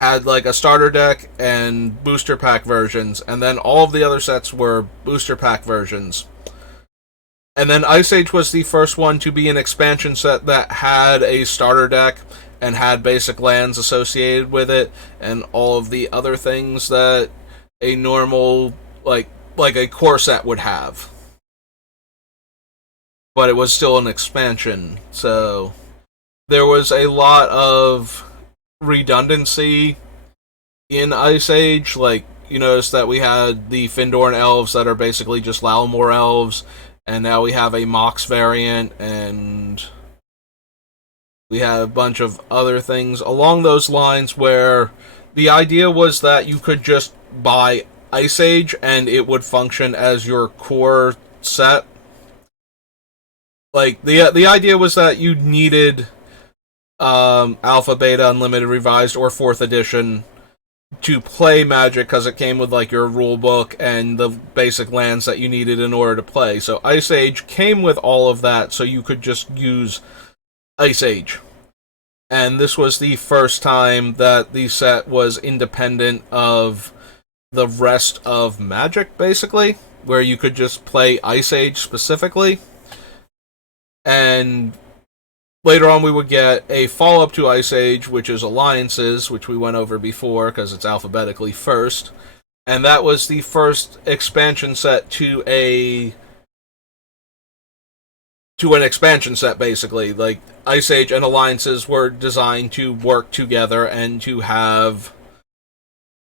had like a starter deck and booster pack versions, and then all of the other sets were booster pack versions. And then Ice Age was the first one to be an expansion set that had a starter deck and had basic lands associated with it, and all of the other things that a normal, like a core set would have. But it was still an expansion, so there was a lot of redundancy in Ice Age. Like, you notice that we had the Findorn elves that are basically just Lalamore elves, and now we have a Mox variant, and we have a bunch of other things along those lines where the idea was that you could just buy Ice Age and it would function as your core set. Like, the idea was that you needed Alpha, Beta, Unlimited, Revised, or 4th Edition to play Magic, because it came with like your rule book and the basic lands that you needed in order to play. So Ice Age came with all of that, so you could just use Ice Age. And this was the first time that the set was independent of the rest of Magic, basically, where you could just play Ice Age specifically. And later on, we would get a follow-up to Ice Age, which is Alliances, which we went over before because it's alphabetically first. And that was the first expansion set to an expansion set, basically. Like, Ice Age and Alliances were designed to work together and to have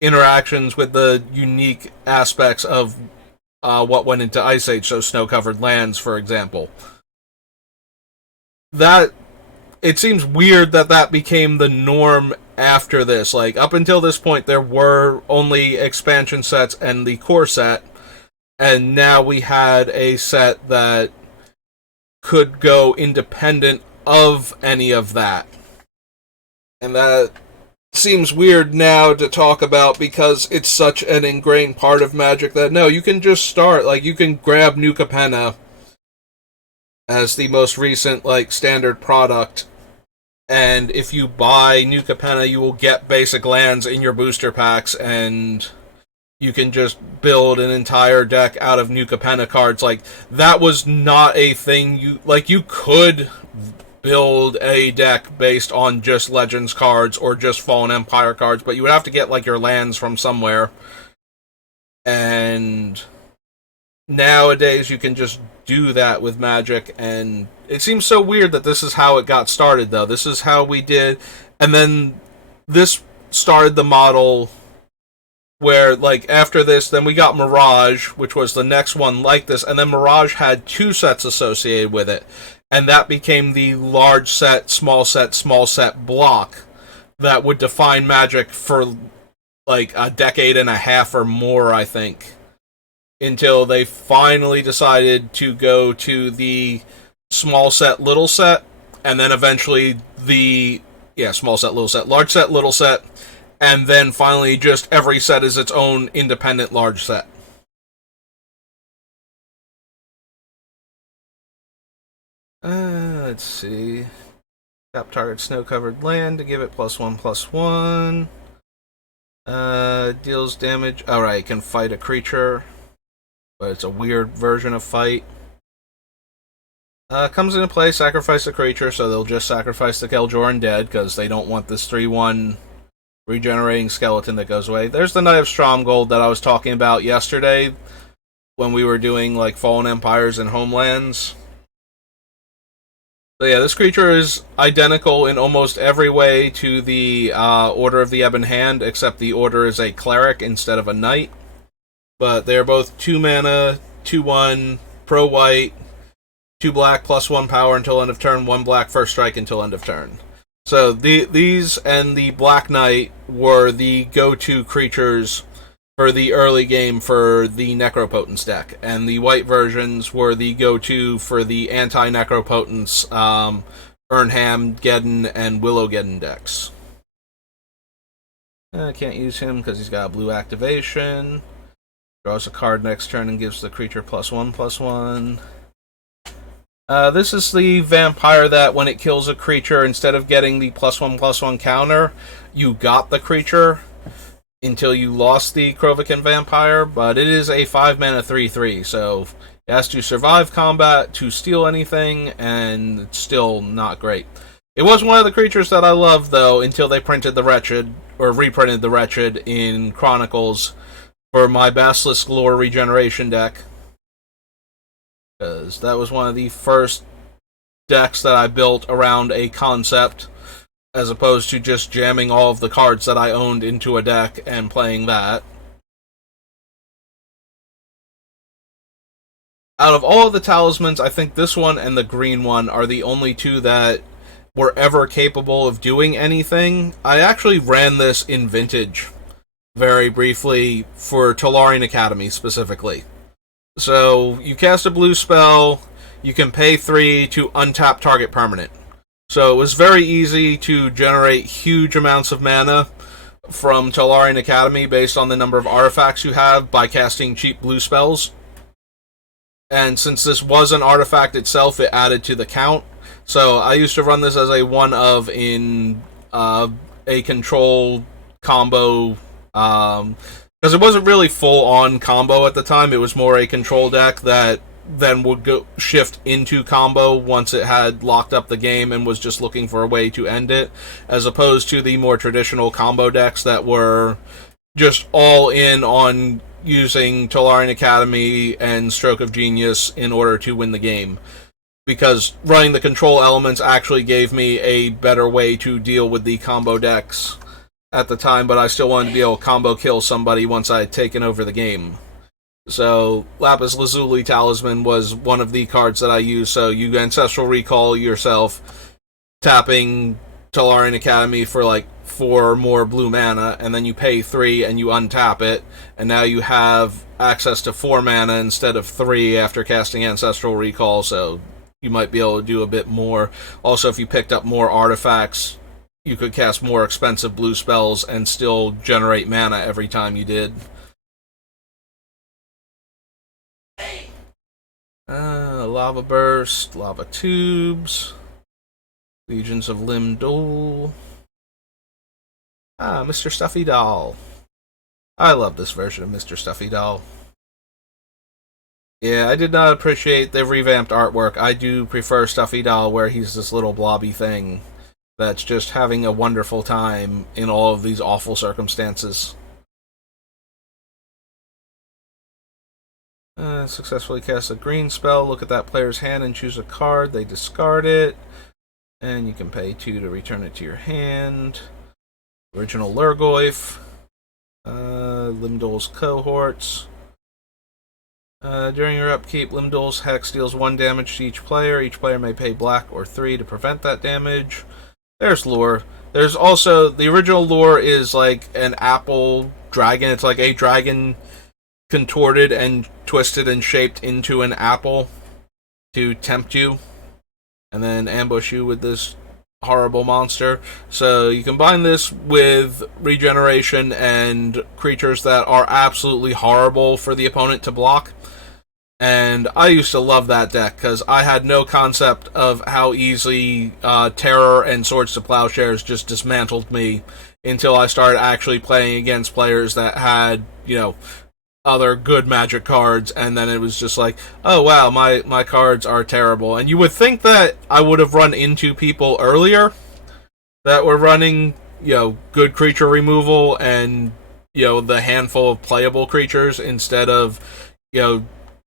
interactions with the unique aspects of what went into Ice Age, so snow-covered lands, for example. That, it seems weird that that became the norm after this. Like, up until this point, there were only expansion sets and the core set, and now we had a set that could go independent of any of that. And that seems weird now to talk about because it's such an ingrained part of Magic that, no, you can just start, like, you can grab New Capenna as the most recent, like, standard product, and if you buy New Capenna, you will get basic lands in your booster packs, and you can just build an entire deck out of New Capenna cards. Like, that was not a thing you could build a deck based on just Legends cards or just Fallen Empire cards, but you would have to get, like, your lands from somewhere. And nowadays you can just do that with Magic, and it seems so weird that this is how it got started, though. This is how we did, and then this started the model where, like, after this, then we got Mirage, which was the next one like this, and then Mirage had 2 sets associated with it, and that became the large set, small set block that would define Magic for, like, a decade and a half or more, I think, until they finally decided to go to the small set, little set, and then eventually the, small set, little set, large set, little set, and then finally just every set is its own independent large set. Let's see. Tap target snow-covered land to give it +1/+1. Deals damage. Alright, can fight a creature, but it's a weird version of fight. Comes into play, sacrifice a creature, so they'll just sacrifice the Kel'Joran dead, because they don't want this 3/1 regenerating skeleton that goes away. There's the Knight of Stromgold that I was talking about yesterday when we were doing, like, Fallen Empires and Homelands. So yeah, this creature is identical in almost every way to the Order of the Ebon Hand, except the Order is a cleric instead of a knight. But they're both 2 mana, 2/1, pro white, 2 black plus 1 power until end of turn, 1 black first strike until end of turn. So these and the Black Knight were the go-to creatures for the early game for the Necropotence deck, and the white versions were the go-to for the anti-Necropotence Urnham, Geddon, and Willow-Geddon decks. I can't use him because he's got a blue activation. Draws a card next turn and gives the creature +1/+1. This is the vampire that when it kills a creature, instead of getting the +1/+1 counter, you got the creature until you lost the Krovikan vampire, but it is a 5-mana 3/3, so it has to survive combat to steal anything, and it's still not great. It was one of the creatures that I loved, though, until they printed the Wretched, or reprinted the Wretched in Chronicles for my Basilisk Lore regeneration deck. Because that was one of the first decks that I built around a concept, as opposed to just jamming all of the cards that I owned into a deck and playing that. Out of all of the talismans, I think this one and the green one are the only two that were ever capable of doing anything. I actually ran this in Vintage very briefly for Tolarian Academy specifically. So you cast a blue spell, you can pay 3 to untap target permanent. So it was very easy to generate huge amounts of mana from Tolarian Academy based on the number of artifacts you have by casting cheap blue spells. And since this was an artifact itself, it added to the count. So I used to run this as a one-of in a control combo, because it wasn't really full-on combo at the time. It was more a control deck that then would go shift into combo once it had locked up the game and was just looking for a way to end it, as opposed to the more traditional combo decks that were just all in on using Tolarian Academy and Stroke of Genius in order to win the game. Because running the control elements actually gave me a better way to deal with the combo decks at the time, but I still wanted to be able to combo kill somebody once I had taken over the game. So Lapis Lazuli Talisman was one of the cards that I used, so you Ancestral Recall yourself, tapping Tolarian Academy for like 4 more blue mana, and then you pay 3 and you untap it, and now you have access to 4 mana instead of 3 after casting Ancestral Recall, so you might be able to do a bit more. Also, if you picked up more artifacts, you could cast more expensive blue spells and still generate mana every time you did. Lava Burst, Lava Tubes, Legions of Lim-Dol. Mr. Stuffy Doll. I love this version of Mr. Stuffy Doll. Yeah, I did not appreciate the revamped artwork. I do prefer Stuffy Doll, where he's this little blobby thing that's just having a wonderful time in all of these awful circumstances. Successfully cast a green spell. Look at that player's hand and choose a card. They discard it. And you can pay 2 to return it to your hand. Original Lurgoyf. Lim-Dol's Cohorts. During your upkeep, Lim-Dol's Hex deals 1 damage to each player. Each player may pay black or 3 to prevent that damage. There's lore. There's also, the original lore is like an apple dragon. It's like a dragon contorted and twisted and shaped into an apple to tempt you and then ambush you with this horrible monster. So you combine this with regeneration and creatures that are absolutely horrible for the opponent to block. And I used to love that deck because I had no concept of how easily Terror and Swords to Plowshares just dismantled me until I started actually playing against players that had, other good Magic cards, and then it was just like, oh wow, my cards are terrible. And you would think that I would have run into people earlier that were running, good creature removal and, the handful of playable creatures instead of,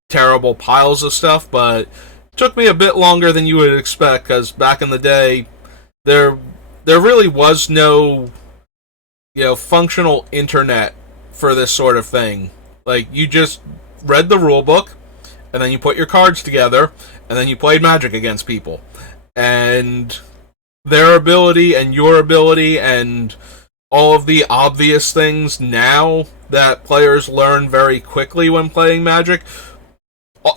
terrible piles of stuff, but it took me a bit longer than you would expect, because back in the day, there really was no, functional internet for this sort of thing. Like, you just read the rule book, and then you put your cards together, and then you played Magic against people. And their ability and your ability and all of the obvious things now that players learn very quickly when playing Magic,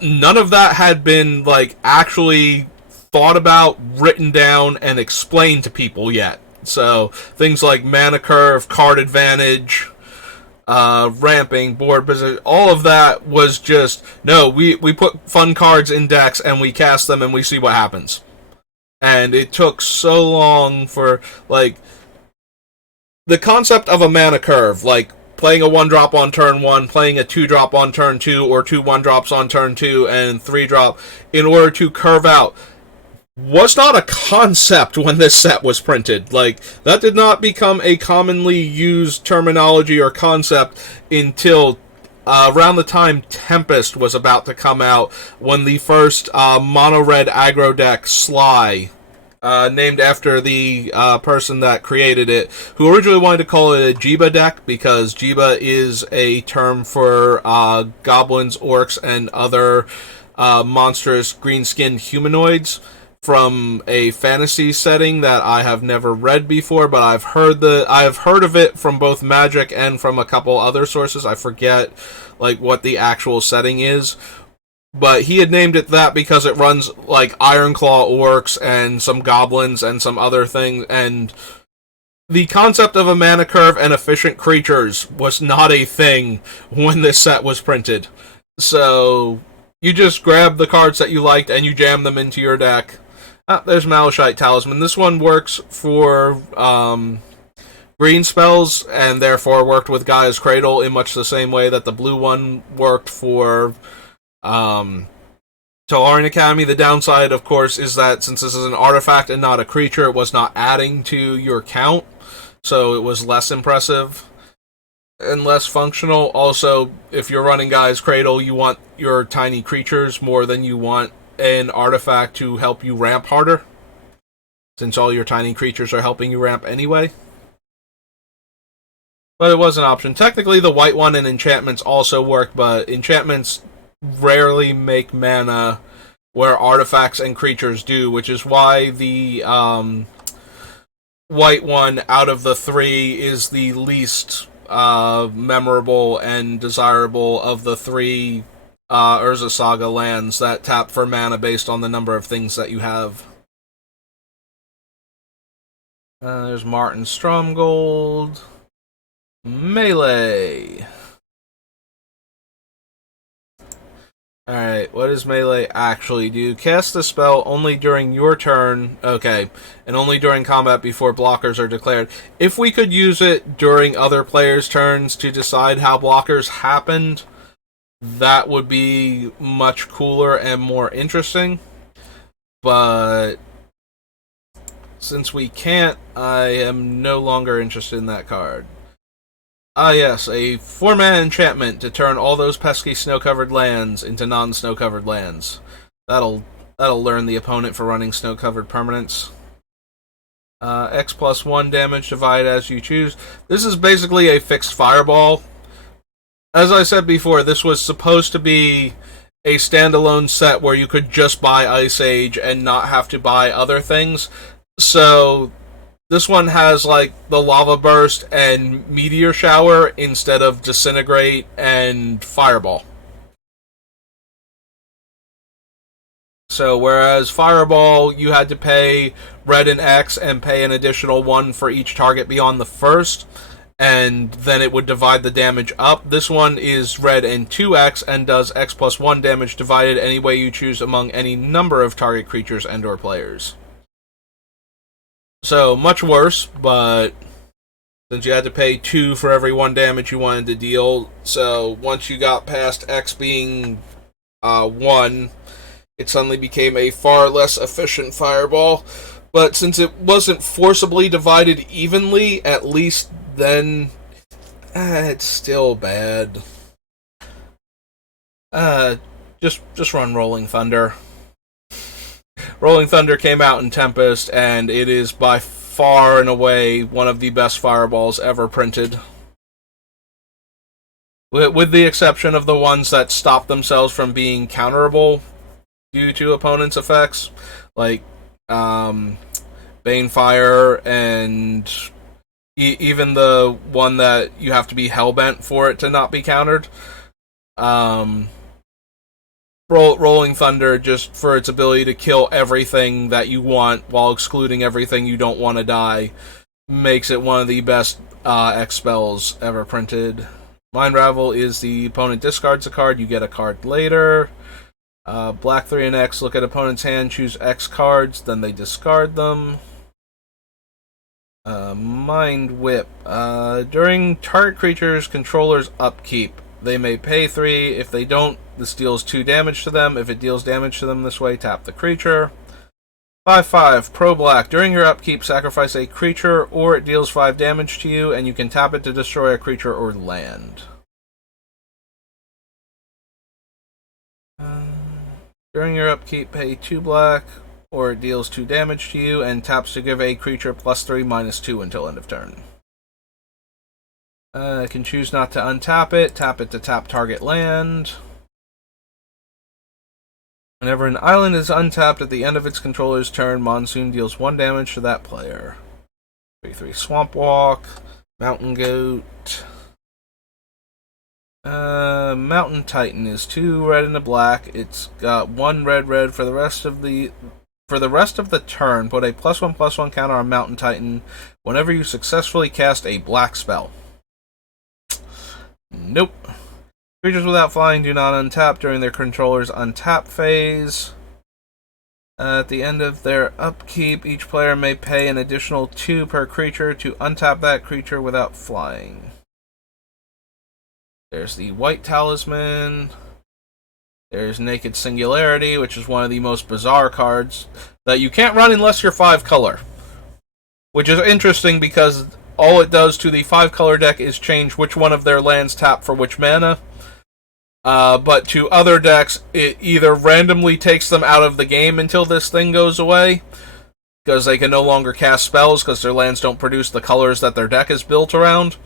none of that had been like actually thought about, written down, and explained to people yet. So things like mana curve, card advantage, ramping, board position, all of that was just, no, we put fun cards in decks and we cast them and we see what happens. And it took so long for, like, the concept of a mana curve, like playing a 1-drop on turn 1, playing a 2-drop on turn 2, or 2 1-drops on turn 2, and 3-drop, in order to curve out, was not a concept when this set was printed. Like, that did not become a commonly used terminology or concept until around the time Tempest was about to come out, when the first mono-red aggro deck, Sly, named after the person that created it, who originally wanted to call it a Jiba deck, because Jiba is a term for goblins, orcs, and other monstrous green-skinned humanoids from a fantasy setting that I have never read before, but I've heard of it from both Magic and from a couple other sources. I forget like what the actual setting is, but he had named it that because it runs like Ironclaw orcs and some goblins and some other things, and the concept of a mana curve and efficient creatures was not a thing when this set was printed. So you just grab the cards that you liked and you jam them into your deck. There's Malachite Talisman. This one works for green spells, and therefore worked with Gaia's Cradle in much the same way that the blue one worked for Tolarian Academy. The downside, of course, is that since this is an artifact and not a creature, it was not adding to your count, so it was less impressive and less functional. Also, if you're running Gaia's Cradle, you want your tiny creatures more than you want an artifact to help you ramp harder, since all your tiny creatures are helping you ramp anyway. But it was an option. Technically, the white one and enchantments also work, but enchantments rarely make mana where artifacts and creatures do, which is why the white one out of the 3 is the least memorable and desirable of the 3 Urza Saga lands that tap for mana based on the number of things that you have. There's Martin Stromgold. Melee. Alright, what does Melee actually do? Cast the spell only during your turn, okay, and only during combat before blockers are declared. If we could use it during other players' turns to decide how blockers happened, that would be much cooler and more interesting. But since we can't, I am no longer interested in that card. Yes, a 4-mana enchantment to turn all those pesky snow-covered lands into non-snow-covered lands. That'll learn the opponent for running snow-covered permanents. X+1 damage, divide as you choose. This is basically a fixed fireball. As I said before, this was supposed to be a standalone set where you could just buy Ice Age and not have to buy other things. So this one has like the Lava Burst and Meteor Shower instead of Disintegrate and Fireball. So whereas Fireball, you had to pay red and X and pay an additional 1 for each target beyond the first, and then it would divide the damage up. This one is red and 2x and does X+1 damage divided any way you choose among any number of target creatures and or players. So, much worse, but since you had to pay 2 for every 1 damage you wanted to deal, so once you got past X being 1, it suddenly became a far less efficient fireball. But since it wasn't forcibly divided evenly, at least then it's still bad. Just run Rolling Thunder. Rolling Thunder came out in Tempest, and it is by far and away one of the best fireballs ever printed. with the exception of the ones that stop themselves from being counterable due to opponents' effects, like Banefire and even the one that you have to be hellbent for it to not be countered. Rolling Thunder, just for its ability to kill everything that you want while excluding everything you don't want to die, makes it one of the best X spells ever printed. Mind Ravel is the opponent discards a card, you get a card later. Black 3 and X, look at opponent's hand, choose X cards, then they discard them. Mind Whip. During target creature's controller's upkeep, they may pay 3. If they don't, this deals 2 damage to them. If it deals damage to them this way, tap the creature. 5/5, Pro Black. During your upkeep, sacrifice a creature, or it deals 5 damage to you, and you can tap it to destroy a creature or land. During your upkeep, pay 2 black, or it deals 2 damage to you, and taps to give a creature +3/-2 until end of turn. I can choose not to untap it, tap it to tap target land. Whenever an island is untapped at the end of its controller's turn, Monsoon deals 1 damage to that player. 3/3 Swamp Walk, Mountain Goat. Mountain Titan is 2 red and a black. It's got 1 red for the rest of the turn. Put a +1/+1 counter on Mountain Titan whenever you successfully cast a black spell. Nope. Creatures without flying do not untap during their controller's untap phase. At the end of their upkeep, each player may pay an additional 2 per creature to untap that creature without flying. There's the White Talisman. There's Naked Singularity, which is one of the most bizarre cards that you can't run unless you're 5 color. Which is interesting because all it does to the 5 color deck is change which one of their lands tap for which mana. But to other decks, it either randomly takes them out of the game until this thing goes away, because they can no longer cast spells because their lands don't produce the colors that their deck is built around,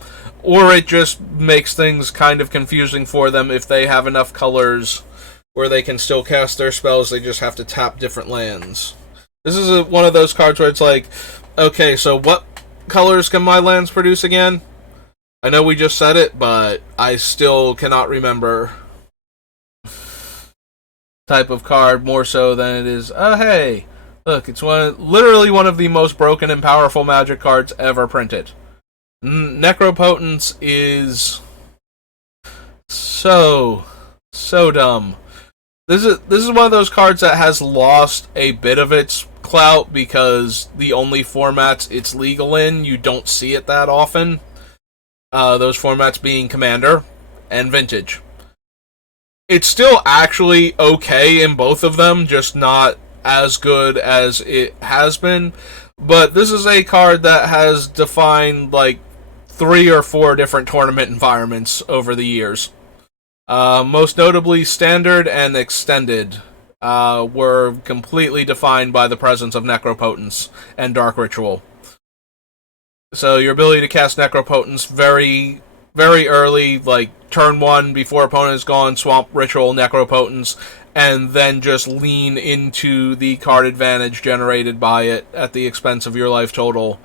or it just makes things kind of confusing for them if they have enough colors where they can still cast their spells, they just have to tap different lands. This is one of those cards where it's like, okay, so what colors can my lands produce again? I know we just said it, but I still cannot remember. Type of card more so than it is, hey, look, it's literally one of the most broken and powerful Magic cards ever printed. Necropotence is so dumb. This is one of those cards that has lost a bit of its clout because the only formats it's legal in, you don't see it that often. Those formats being Commander and Vintage. It's still actually okay in both of them, just not as good as it has been. But this is a card that has defined like 3 or 4 different tournament environments over the years. Most notably, Standard and Extended were completely defined by the presence of Necropotence and Dark Ritual. So your ability to cast Necropotence very, very early, like turn 1 before opponent is gone, Swamp Ritual, Necropotence, and then just lean into the card advantage generated by it at the expense of your life total,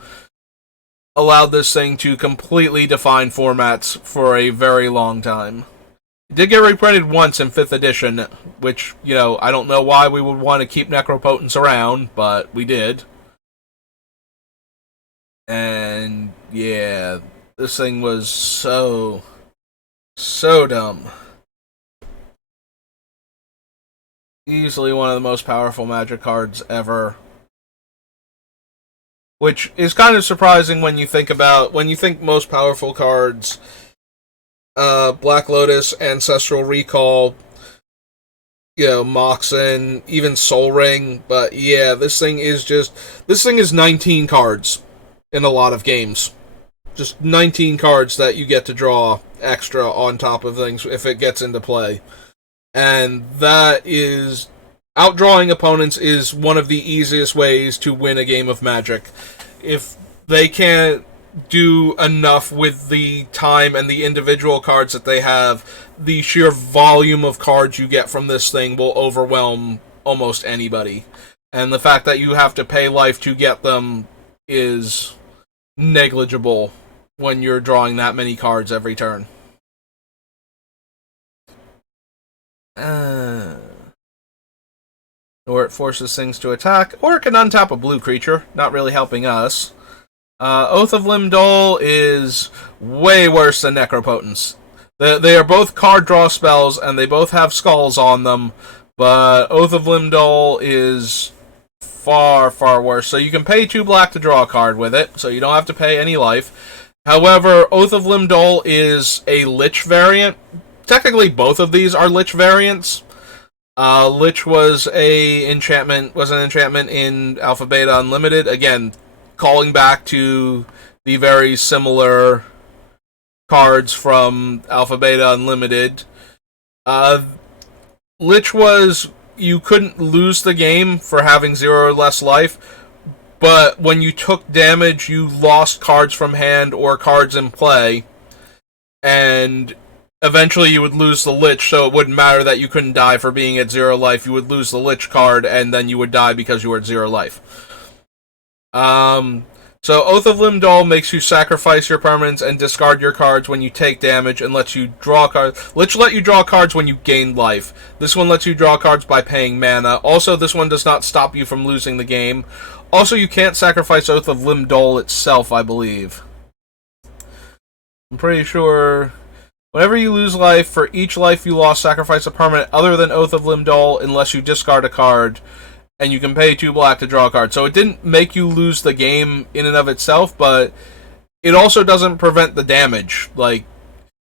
allowed this thing to completely define formats for a very long time. It did get reprinted once in 5th edition, which, you know, I don't know why we would want to keep Necropotence around, but we did. And, yeah, this thing was so dumb. Easily one of the most powerful Magic cards ever. Which is kind of surprising when you think most powerful cards, Black Lotus, Ancestral Recall, you know, Moxen, even Soul Ring, but yeah, this thing is 19 cards in a lot of games. Just 19 cards that you get to draw extra on top of things if it gets into play. And that is... outdrawing opponents is one of the easiest ways to win a game of Magic. If they can't do enough with the time and the individual cards that they have. The sheer volume of cards you get from this thing will overwhelm almost anybody. And the fact that you have to pay life to get them is negligible when you're drawing that many cards every turn. Or it forces things to attack, or it can untap a blue creature, not really helping us. Oath of Limdol is way worse than Necropotence. They are both card draw spells, and they both have skulls on them, but Oath of Limdol is far, far worse. So you can pay 2 black to draw a card with it, so you don't have to pay any life. However, Oath of Limdol is a Lich variant. Technically, both of these are Lich variants. Lich was an enchantment in Alpha Beta Unlimited. Again, calling back to the very similar cards from Alpha Beta Unlimited. Lich was, you couldn't lose the game for having 0 or less life, but when you took damage, you lost cards from hand or cards in play, and eventually you would lose the Lich, so it wouldn't matter that you couldn't die for being at 0 life. You would lose the Lich card, and then you would die because you were at 0 life. So Oath of Limdol makes you sacrifice your permanents and discard your cards when you take damage, and lets you draw cards. Lich let you draw cards when you gain life. This one lets you draw cards by paying mana. Also, this one does not stop you from losing the game. Also, you can't sacrifice Oath of Limdol itself, I believe. I'm pretty sure. Whenever you lose life, for each life you lost, sacrifice a permanent other than Oath of Limdol unless you discard a card, and you can pay 2 black to draw a card. So it didn't make you lose the game in and of itself, but it also doesn't prevent the damage. Like,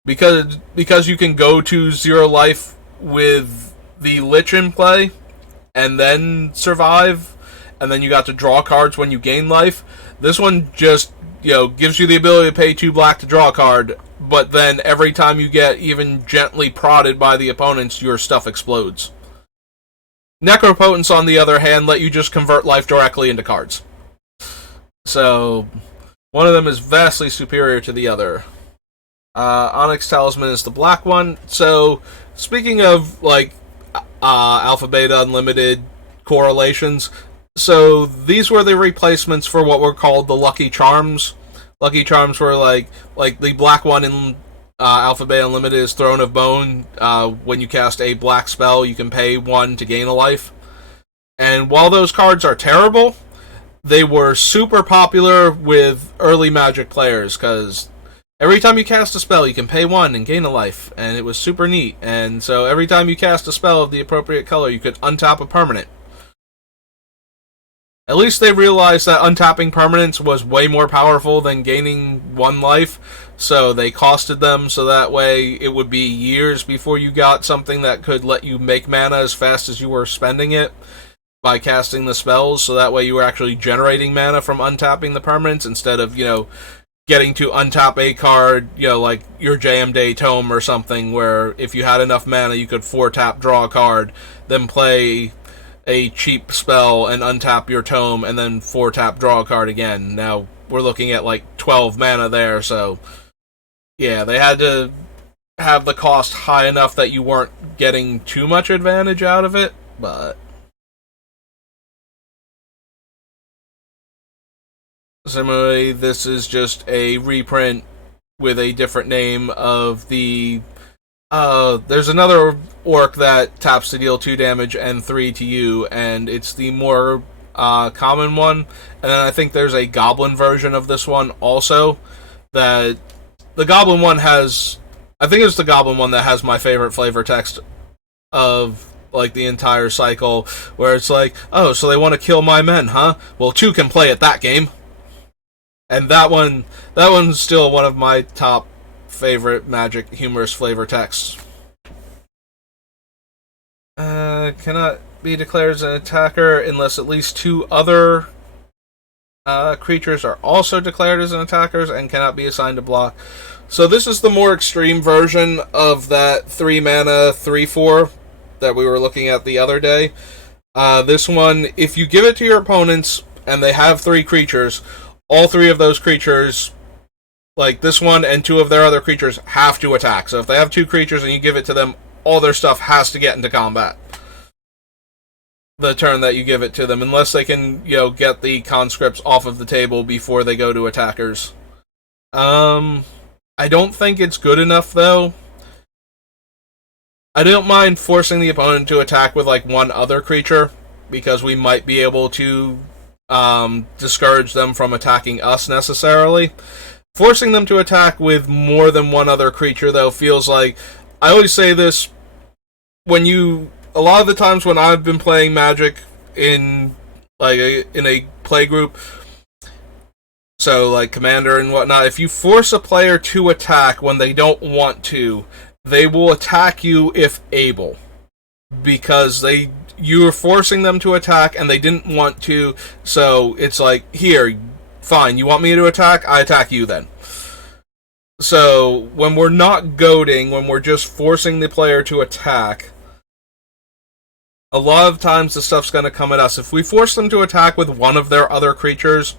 because you can go to 0 life with the Lich in play, and then survive, and then you got to draw cards when you gain life, this one just, gives you the ability to pay 2 black to draw a card, but then every time you get even gently prodded by the opponents, your stuff explodes. Necropotence, on the other hand, let you just convert life directly into cards. So, one of them is vastly superior to the other. Onyx Talisman is the black one. So, speaking of, Alpha Beta Unlimited correlations, so these were the replacements for what were called the Lucky Charms. Lucky Charms were like the black one in Alpha Beta Unlimited is Throne of Bone. When you cast a black spell, you can pay 1 to gain a life. And while those cards are terrible, they were super popular with early Magic players, because every time you cast a spell, you can pay 1 and gain a life, and it was super neat. And so every time you cast a spell of the appropriate color, you could untap a permanent. At least they realized that untapping permanents was way more powerful than gaining 1 life, so they costed them so that way it would be years before you got something that could let you make mana as fast as you were spending it by casting the spells, so that way you were actually generating mana from untapping the permanents instead of, getting to untap a card, like your JM Day Tome or something, where if you had enough mana you could 4-tap draw a card, then play a cheap spell and untap your tome, and then 4-tap draw a card again. Now, we're looking at 12 mana there, so yeah, they had to have the cost high enough that you weren't getting too much advantage out of it, but similarly, this is just a reprint with a different name of the there's another orc that taps to deal 2 damage and 3 to you, and it's the more common one. And then I think there's a goblin version of this one also. That the goblin one has, I think it's the goblin one that has my favorite flavor text of the entire cycle, where it's like, oh, so they want to kill my men, huh? Well, 2 can play at that game. And that one's still one of my top favorite Magic humorous flavor texts. Cannot be declared as an attacker unless at least 2 other creatures are also declared as an attackers and cannot be assigned to block. So this is the more extreme version of that 3 mana 3/4 that we were looking at the other day. This one, if you give it to your opponents and they have 3 creatures, all 3 of those creatures like this one and two of their other creatures have to attack. So if they have two creatures and you give it to them, all their stuff has to get into combat the turn that you give it to them, unless they can, get the conscripts off of the table before they go to attackers. I don't think it's good enough, though. I don't mind forcing the opponent to attack with, like, one other creature, because we might be able to discourage them from attacking us necessarily. Forcing them to attack with more than one other creature, though, feels like... I always say this, a lot of the times when I've been playing Magic in a play group, so like Commander and whatnot, if you force a player to attack when they don't want to, they will attack you if able, because you're forcing them to attack and they didn't want to. So it's like, here, fine, you want me to attack? I attack you then. So when we're not goading, when we're just forcing the player to attack, a lot of times the stuff's going to come at us. If we force them to attack with one of their other creatures,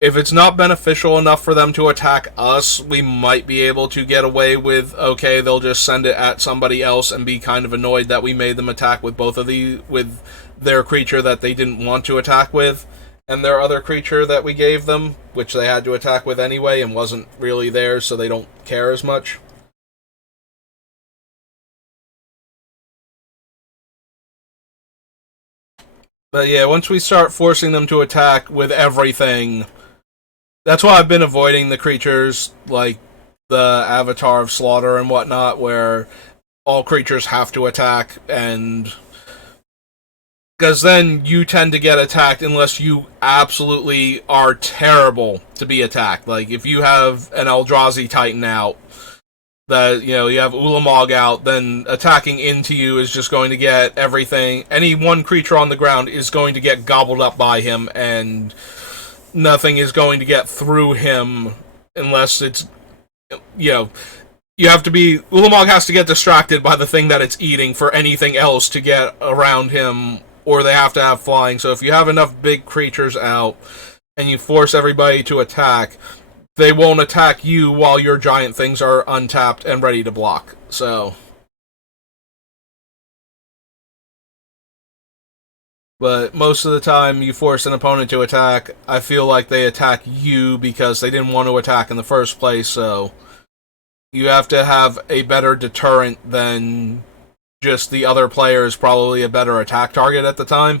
if it's not beneficial enough for them to attack us, we might be able to get away with, okay, they'll just send it at somebody else and be kind of annoyed that we made them attack with with their creature that they didn't want to attack with, and their other creature that we gave them, which they had to attack with anyway and wasn't really theirs, so they don't care as much. But yeah, once we start forcing them to attack with everything, that's why I've been avoiding the creatures like the Avatar of Slaughter and whatnot, where all creatures have to attack, and because then you tend to get attacked unless you absolutely are terrible to be attacked. Like if you have an Eldrazi Titan out, that you have Ulamog out, then attacking into you is just going to get everything. Any one creature on the ground is going to get gobbled up by him, and nothing is going to get through him unless it's, you have to be... Ulamog has to get distracted by the thing that it's eating for anything else to get around him, or they have to have flying. So if you have enough big creatures out, and you force everybody to attack, they won't attack you while your giant things are untapped and ready to block. So... But most of the time you force an opponent to attack, I feel like they attack you because they didn't want to attack in the first place, so you have to have a better deterrent than just the other player is probably a better attack target at the time.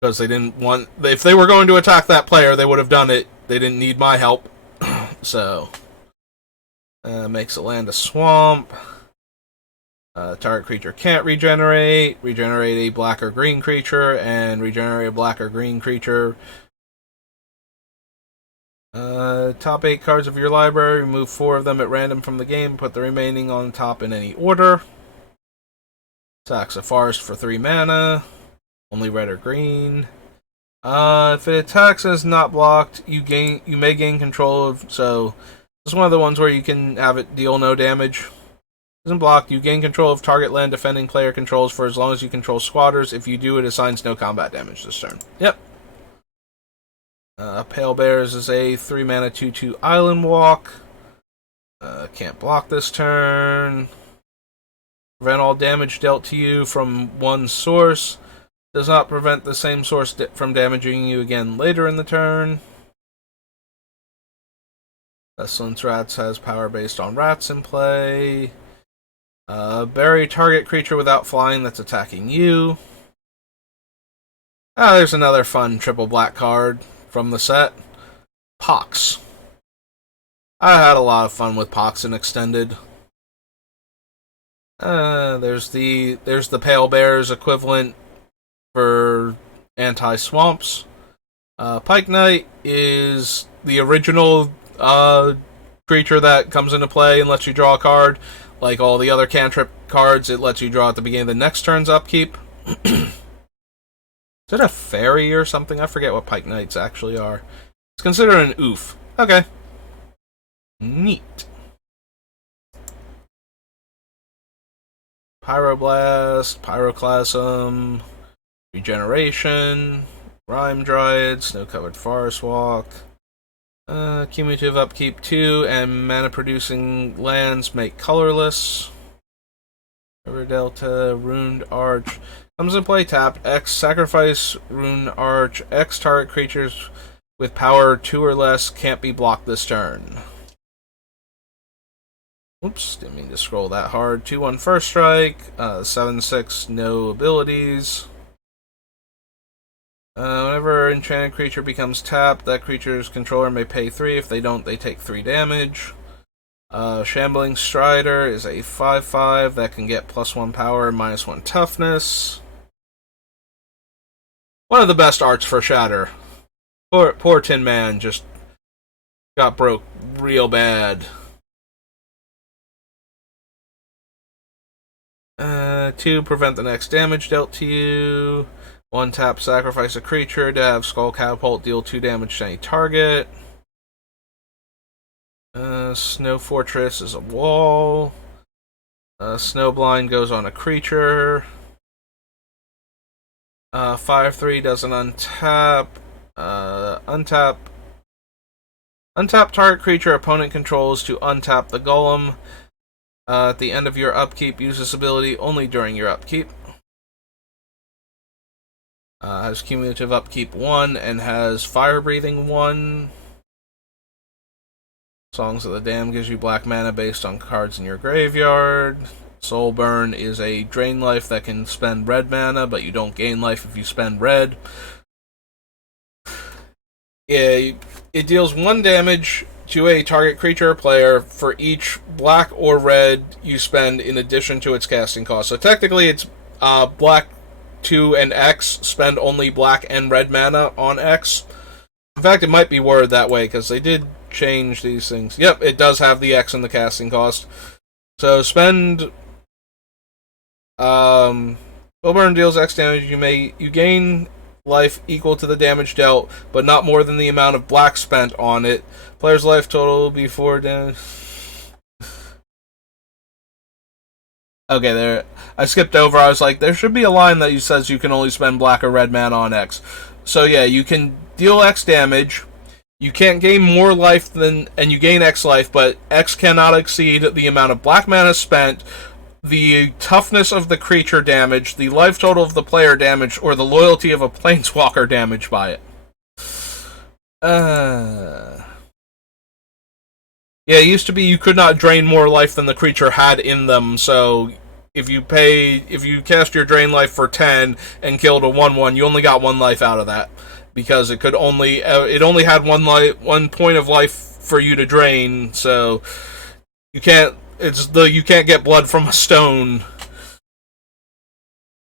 Because they didn't want... If they were going to attack that player, they would have done it. They didn't need my help. So... makes a land a swamp. Target creature can't regenerate. Regenerate a black or green creature, and regenerate a black or green creature. Top 8 cards of your library. Remove 4 of them at random from the game. Put the remaining on top in any order. Sacks a forest for 3 mana. Only red or green. If it attacks and is not blocked, you may gain control of... So, this is one of the ones where you can have it deal no damage. Isn't blocked. You gain control of target land defending player controls for as long as you control squatters. If you do, it assigns no combat damage this turn. Yep. Pale Bears is a 3 mana 2/2 island walk. Can't block this turn. Prevent all damage dealt to you from one source. Does not prevent the same source from damaging you again later in the turn. Pestilence Rats has power based on rats in play. Bury target creature without flying that's attacking you. There's another fun triple black card from the set. Pox. I had a lot of fun with Pox in Extended. There's the Pale Bears equivalent for anti-swamps. Pike Knight is the original creature that comes into play and lets you draw a card. Like all the other cantrip cards, it lets you draw at the beginning of the next turn's upkeep. Is it a fairy or something? I forget what Pike Knights actually are. It's considered an oof. Okay. Neat. Pyroblast, Pyroclasm, Regeneration, Rime Dryad, Snow-Covered Forest Walk. Cumulative upkeep 2 and mana producing lands make colorless. River Delta, Runed Arch. Comes in play tapped. X, sacrifice Runed Arch. X target creatures with power 2 or less can't be blocked this turn. Oops, didn't mean to scroll that hard. 2/1 first strike. 7/6 no abilities. Whenever enchanted creature becomes tapped, that creature's controller may pay 3. If they don't, they take 3 damage. Shambling Strider is a 5/5 that can get +1 power and -1 toughness. One of the best arts for Shatter. Poor Tin Man just got broke real bad. 2, prevent the next damage dealt to you. 1 tap, sacrifice a creature to have Skull Catapult deal 2 damage to any target. Snow Fortress is a wall. Snowblind goes on a creature. 5/3 doesn't untap. Untap target creature opponent controls to untap the Golem. At the end of your upkeep, use this ability only during your upkeep. Has cumulative upkeep 1 and has fire breathing 1. Songs of the Damned gives you black mana based on cards in your graveyard. Soulburn is a drain life that can spend red mana, but you don't gain life if you spend red. Yeah, it deals 1 damage to a target creature or player for each black or red you spend in addition to its casting cost. So technically it's black 2 and X, spend only black and red mana on X. In fact, it might be worded that way, because they did change these things. Yep, it does have the X in the casting cost. So spend... Soulburn deals X damage. You gain life equal to the damage dealt, but not more than the amount of black spent on it. Player's life total before damage. Okay, there. I skipped over. I was like, there should be a line that says you can only spend black or red mana on X. So yeah, you can deal X damage. You can't gain more life than, and you gain X life, but X cannot exceed the amount of black mana spent, the toughness of the creature damage, the life total of the player damage, or the loyalty of a planeswalker damaged by it. Yeah, it used to be you could not drain more life than the creature had in them, so if you cast your drain life for 10 and killed a 1/1, you only got 1 life out of that. Because it only had 1 point of life for you to drain, so you can't get blood from a stone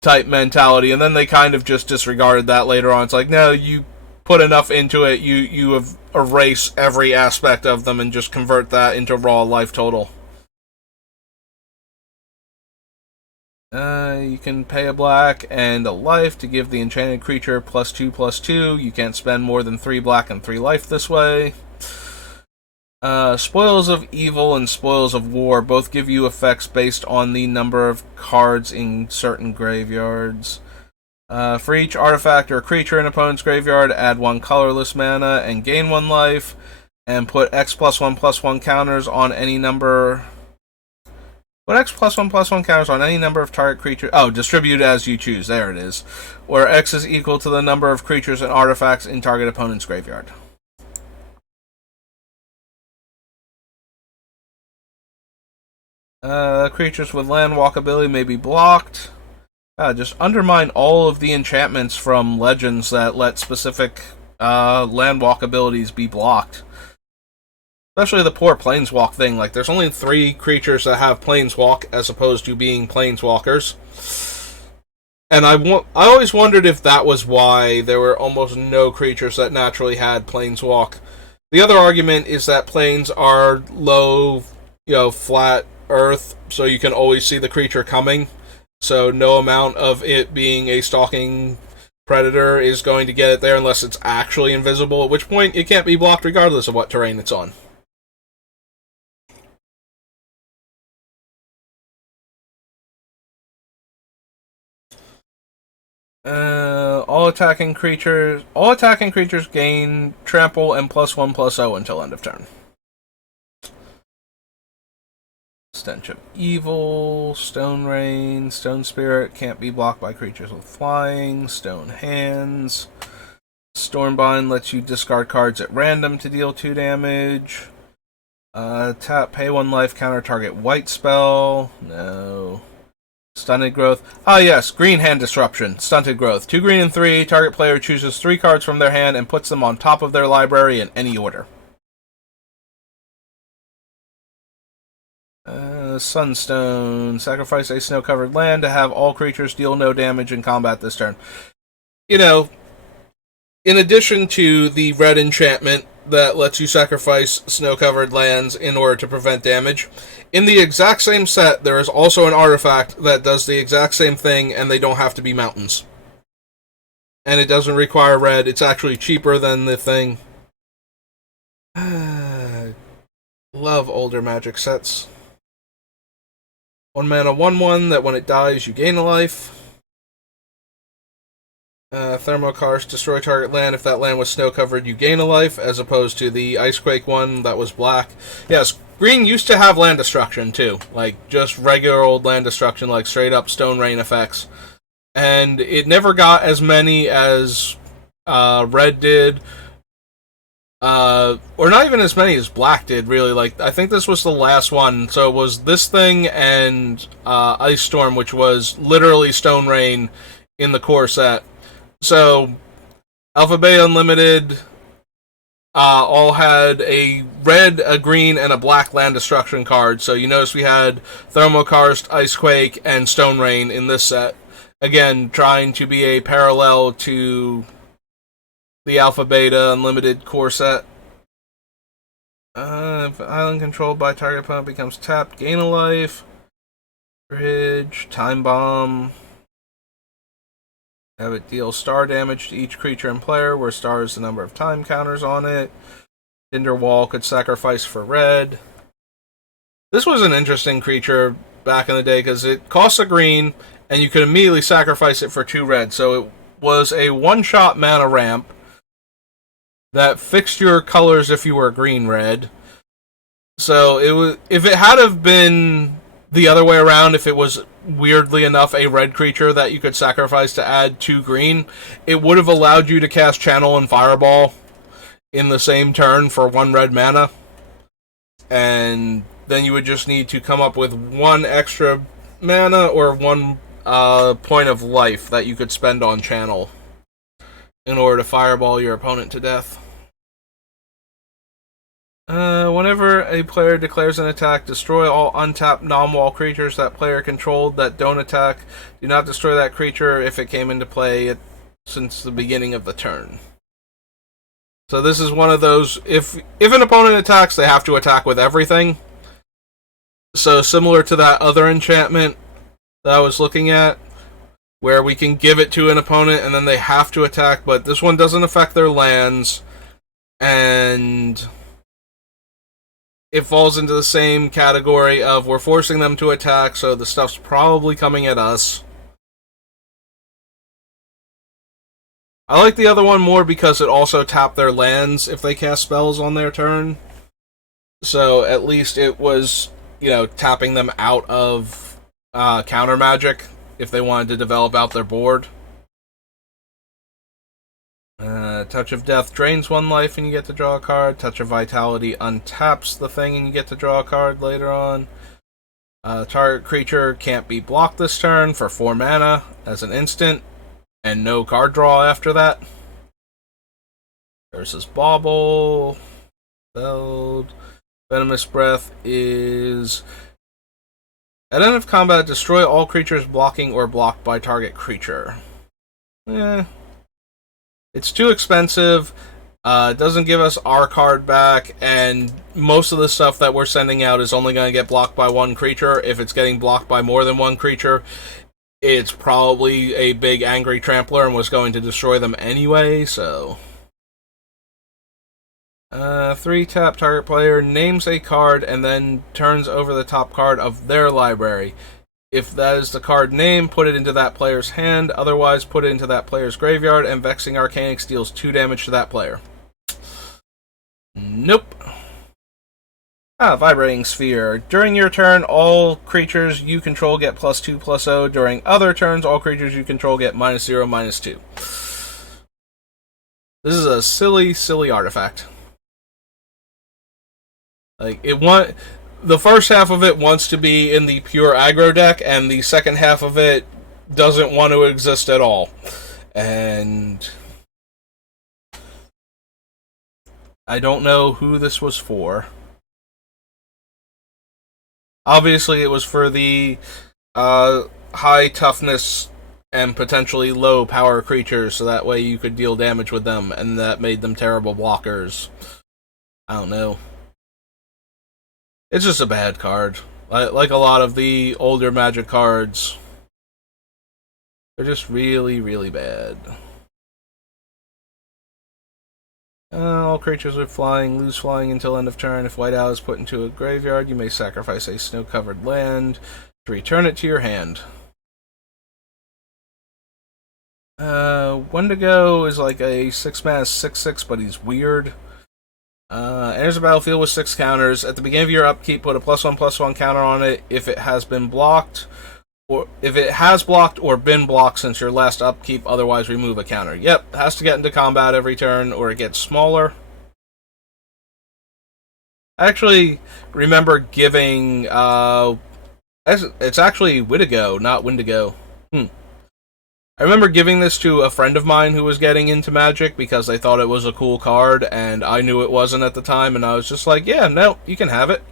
type mentality. And then they kind of just disregarded that later on. It's like, no, you put enough into it, you have erase every aspect of them and just convert that into raw life total. You can pay a black and a life to give the enchanted creature +2/+2. You can't spend more than 3 black and 3 life this way. Spoils of Evil and Spoils of War both give you effects based on the number of cards in certain graveyards. For each artifact or creature in an opponent's graveyard, add 1 colorless mana and gain 1 life, and put X +1/+1 counters on any number. Put X +1/+1 counters on any number of target creatures. Oh, distribute as you choose. There it is. Where X is equal to the number of creatures and artifacts in target opponent's graveyard. Creatures with land walk ability may be blocked. Just undermine all of the enchantments from Legends that let specific land walk abilities be blocked. Especially the poor Planeswalk thing. Like, there's only 3 creatures that have Planeswalk as opposed to being Planeswalkers. And I always wondered if that was why there were almost no creatures that naturally had Planeswalk. The other argument is that planes are low, flat Earth, so you can always see the creature coming. So no amount of it being a stalking predator is going to get it there unless it's actually invisible, at which point it can't be blocked regardless of what terrain it's on. All attacking creatures gain trample and +1/+0 until end of turn. Stench of Evil, Stone Rain, Stone Spirit can't be blocked by creatures with flying, Stone Hands. Stormbind lets you discard cards at random to deal 2 damage. Tap, pay 1 life, counter target white spell. No. Stunted Growth. Ah, yes, Green Hand Disruption. Stunted Growth. 2 green and 3. Target player chooses 3 cards from their hand and puts them on top of their library in any order. Sunstone. Sacrifice a snow-covered land to have all creatures deal no damage in combat this turn. You know, in addition to the red enchantment that lets you sacrifice snow-covered lands in order to prevent damage, in the exact same set, there is also an artifact that does the exact same thing, and they don't have to be mountains. And it doesn't require red. It's actually cheaper than the thing. Love older Magic sets. 1 mana, 1/1, that when it dies, you gain a life. Thermokarst, destroy target land. If that land was snow-covered, you gain a life, as opposed to the Icequake one that was black. Yes, green used to have land destruction, too. Like, just regular old land destruction, like straight-up Stone Rain effects. And it never got as many as red did. Or not even as many as black did, really. Like, I think this was the last one. So it was this thing and Ice Storm, which was literally Stone Rain in the core set. So, Alpha Beta Unlimited all had a red, a green, and a black land destruction card. So you notice we had Thermokarst, Icequake, and Stone Rain in this set. Again, trying to be a parallel to the Alpha Beta Unlimited core set. If island controlled by target opponent becomes tapped, gain a life. Bridge, Time Bomb. Have it deal star damage to each creature and player, where star is the number of time counters on it. Cinder Wall could sacrifice for red. This was an interesting creature back in the day, because it costs a green, and you could immediately sacrifice it for 2 red. So it was a one-shot mana ramp that fixed your colors if you were green-red. So it was, if it had have been the other way around, if it was weirdly enough a red creature that you could sacrifice to add 2 green, it would have allowed you to cast Channel and Fireball in the same turn for 1 red mana. And then you would just need to come up with 1 extra mana or 1 point of life that you could spend on Channel in order to Fireball your opponent to death. Whenever a player declares an attack, destroy all untapped non-wall creatures that player controlled that don't attack. Do not destroy that creature if it came into play since the beginning of the turn. So this is one of those, if an opponent attacks, they have to attack with everything. So similar to that other enchantment that I was looking at, where we can give it to an opponent and then they have to attack, but this one doesn't affect their lands, and it falls into the same category of we're forcing them to attack, so the stuff's probably coming at us. I like the other one more because it also tapped their lands if they cast spells on their turn. So at least it was, tapping them out of counter magic if they wanted to develop out their board. Touch of Death drains 1 life and you get to draw a card. Touch of Vitality untaps the thing and you get to draw a card later on. Target creature can't be blocked this turn for 4 mana as an instant, and no card draw after that. Versus Bauble. Spelled. Venomous Breath is... At end of combat, destroy all creatures blocking or blocked by target creature. It's too expensive. It doesn't give us our card back, and most of the stuff that we're sending out is only going to get blocked by 1 creature. If it's getting blocked by more than 1 creature, it's probably a big angry trampler and was going to destroy them anyway, so... 3 tap, target player names a card and then turns over the top card of their library. If that is the card name, put it into that player's hand. Otherwise, put it into that player's graveyard, and Vexing Arcanix deals 2 damage to that player. Nope. Vibrating Sphere. During your turn, all creatures you control get +2/+0. During other turns, all creatures you control get -0, -2. This is a silly, silly artifact. Like, the first half of it wants to be in the pure aggro deck, and the second half of it doesn't want to exist at all. And I don't know who this was for. Obviously, it was for the high toughness and potentially low power creatures, so that way you could deal damage with them, and that made them terrible blockers. I don't know. It's just a bad card. Like a lot of the older Magic cards. They're just really, really bad. All creatures with flying lose flying until end of turn. If white owl is put into a graveyard, you may sacrifice a snow-covered land to return it to your hand. Wendigo is like a 6-mana 6/6, but he's weird. Enters the battlefield with 6 counters. At the beginning of your upkeep, put a +1/+1 counter on it if it has been blocked, or if it has blocked or been blocked since your last upkeep. Otherwise, remove a counter. Yep, has to get into combat every turn, or it gets smaller. I actually remember giving it's actually Wittigo, not Wendigo. I remember giving this to a friend of mine who was getting into Magic because they thought it was a cool card, and I knew it wasn't at the time, and I was just like, yeah, no, you can have it.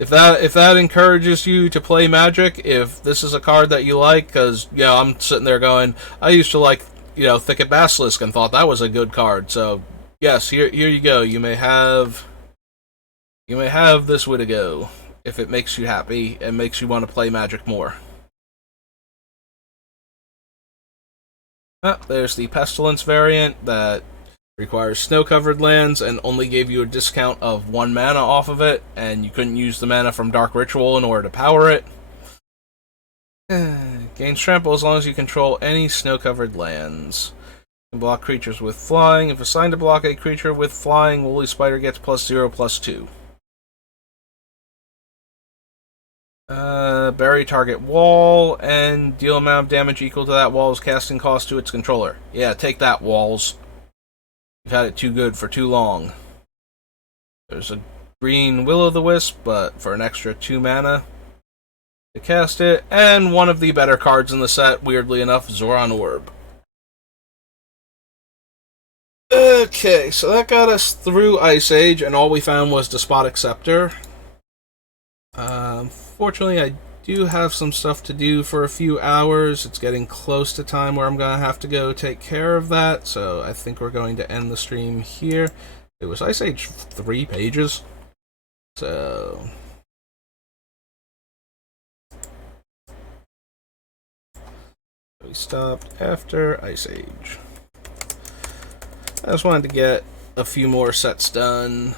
If that encourages you to play Magic, if this is a card that you like, because, I'm sitting there going, I used to like, Thicket Basilisk and thought that was a good card, so, yes, here you go. You may have this Wittigo, if it makes you happy and makes you want to play Magic more. There's the Pestilence variant that requires snow-covered lands and only gave you a discount of 1 mana off of it, and you couldn't use the mana from Dark Ritual in order to power it. Gains trample as long as you control any snow-covered lands. You can block creatures with flying. If assigned to block a creature with flying, Woolly Spider gets +0/+2. Bury target wall and deal amount of damage equal to that wall's casting cost to its controller. Yeah, take that, walls. You've had it too good for too long. There's a green Will-o'-the-Wisp, but for an extra 2 mana to cast it, and one of the better cards in the set, weirdly enough, Zoran Orb. Okay, so that got us through Ice Age, and all we found was Despotic Scepter. Fortunately, I do have some stuff to do for a few hours. It's getting close to time where I'm going to have to go take care of that, so I think we're going to end the stream here. It was Ice Age 3 pages, so... we stopped after Ice Age. I just wanted to get a few more sets done.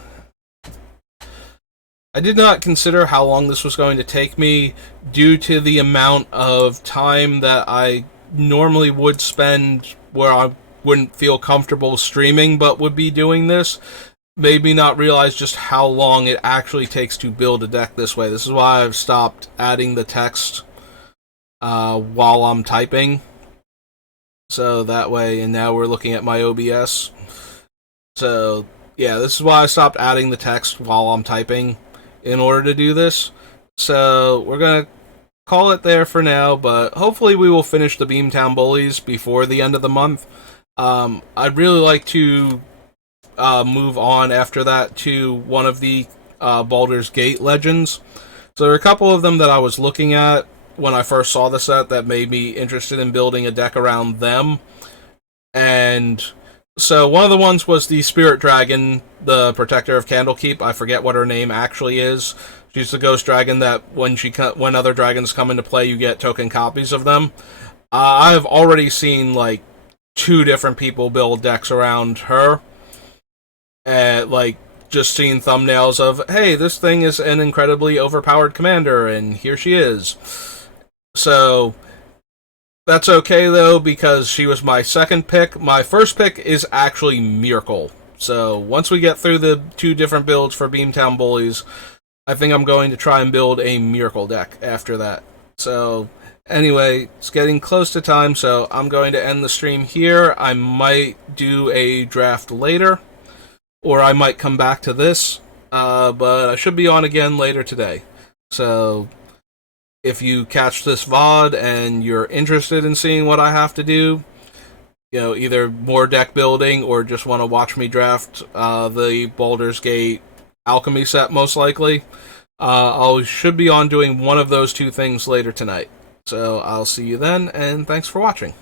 I did not consider how long this was going to take me due to the amount of time that I normally would spend where I wouldn't feel comfortable streaming but would be doing this. Made me not realize just how long it actually takes to build a deck this way. This is why I've stopped adding the text while I'm typing. So that way, and now we're looking at my OBS. So, yeah, this is why I stopped adding the text while I'm typing in order to do this. So we're going to call it there for now, but hopefully we will finish the Beamtown Bullies before the end of the month. I'd really like to move on after that to one of the Baldur's Gate Legends. So there are a couple of them that I was looking at when I first saw the set that made me interested in building a deck around them. And so one of the ones was the Spirit Dragon, the Protector of Candlekeep. I forget what her name actually is. She's the ghost dragon that when other dragons come into play, you get token copies of them. I've already seen like 2 different people build decks around her. Like just seen thumbnails of, hey, this thing is an incredibly overpowered commander, and here she is. So that's okay though, because she was my second pick. My first pick is actually Miracle. So once we get through the 2 different builds for Beamtown Bullies, I think I'm going to try and build a Miracle deck after that. So anyway, it's getting close to time, so I'm going to end the stream here. I might do a draft later, or I might come back to this, but I should be on again later today. So if you catch this VOD and you're interested in seeing what I have to do, either more deck building or just want to watch me draft the Baldur's Gate Alchemy set, most likely, I should be on doing one of those 2 things later tonight. So I'll see you then, and thanks for watching.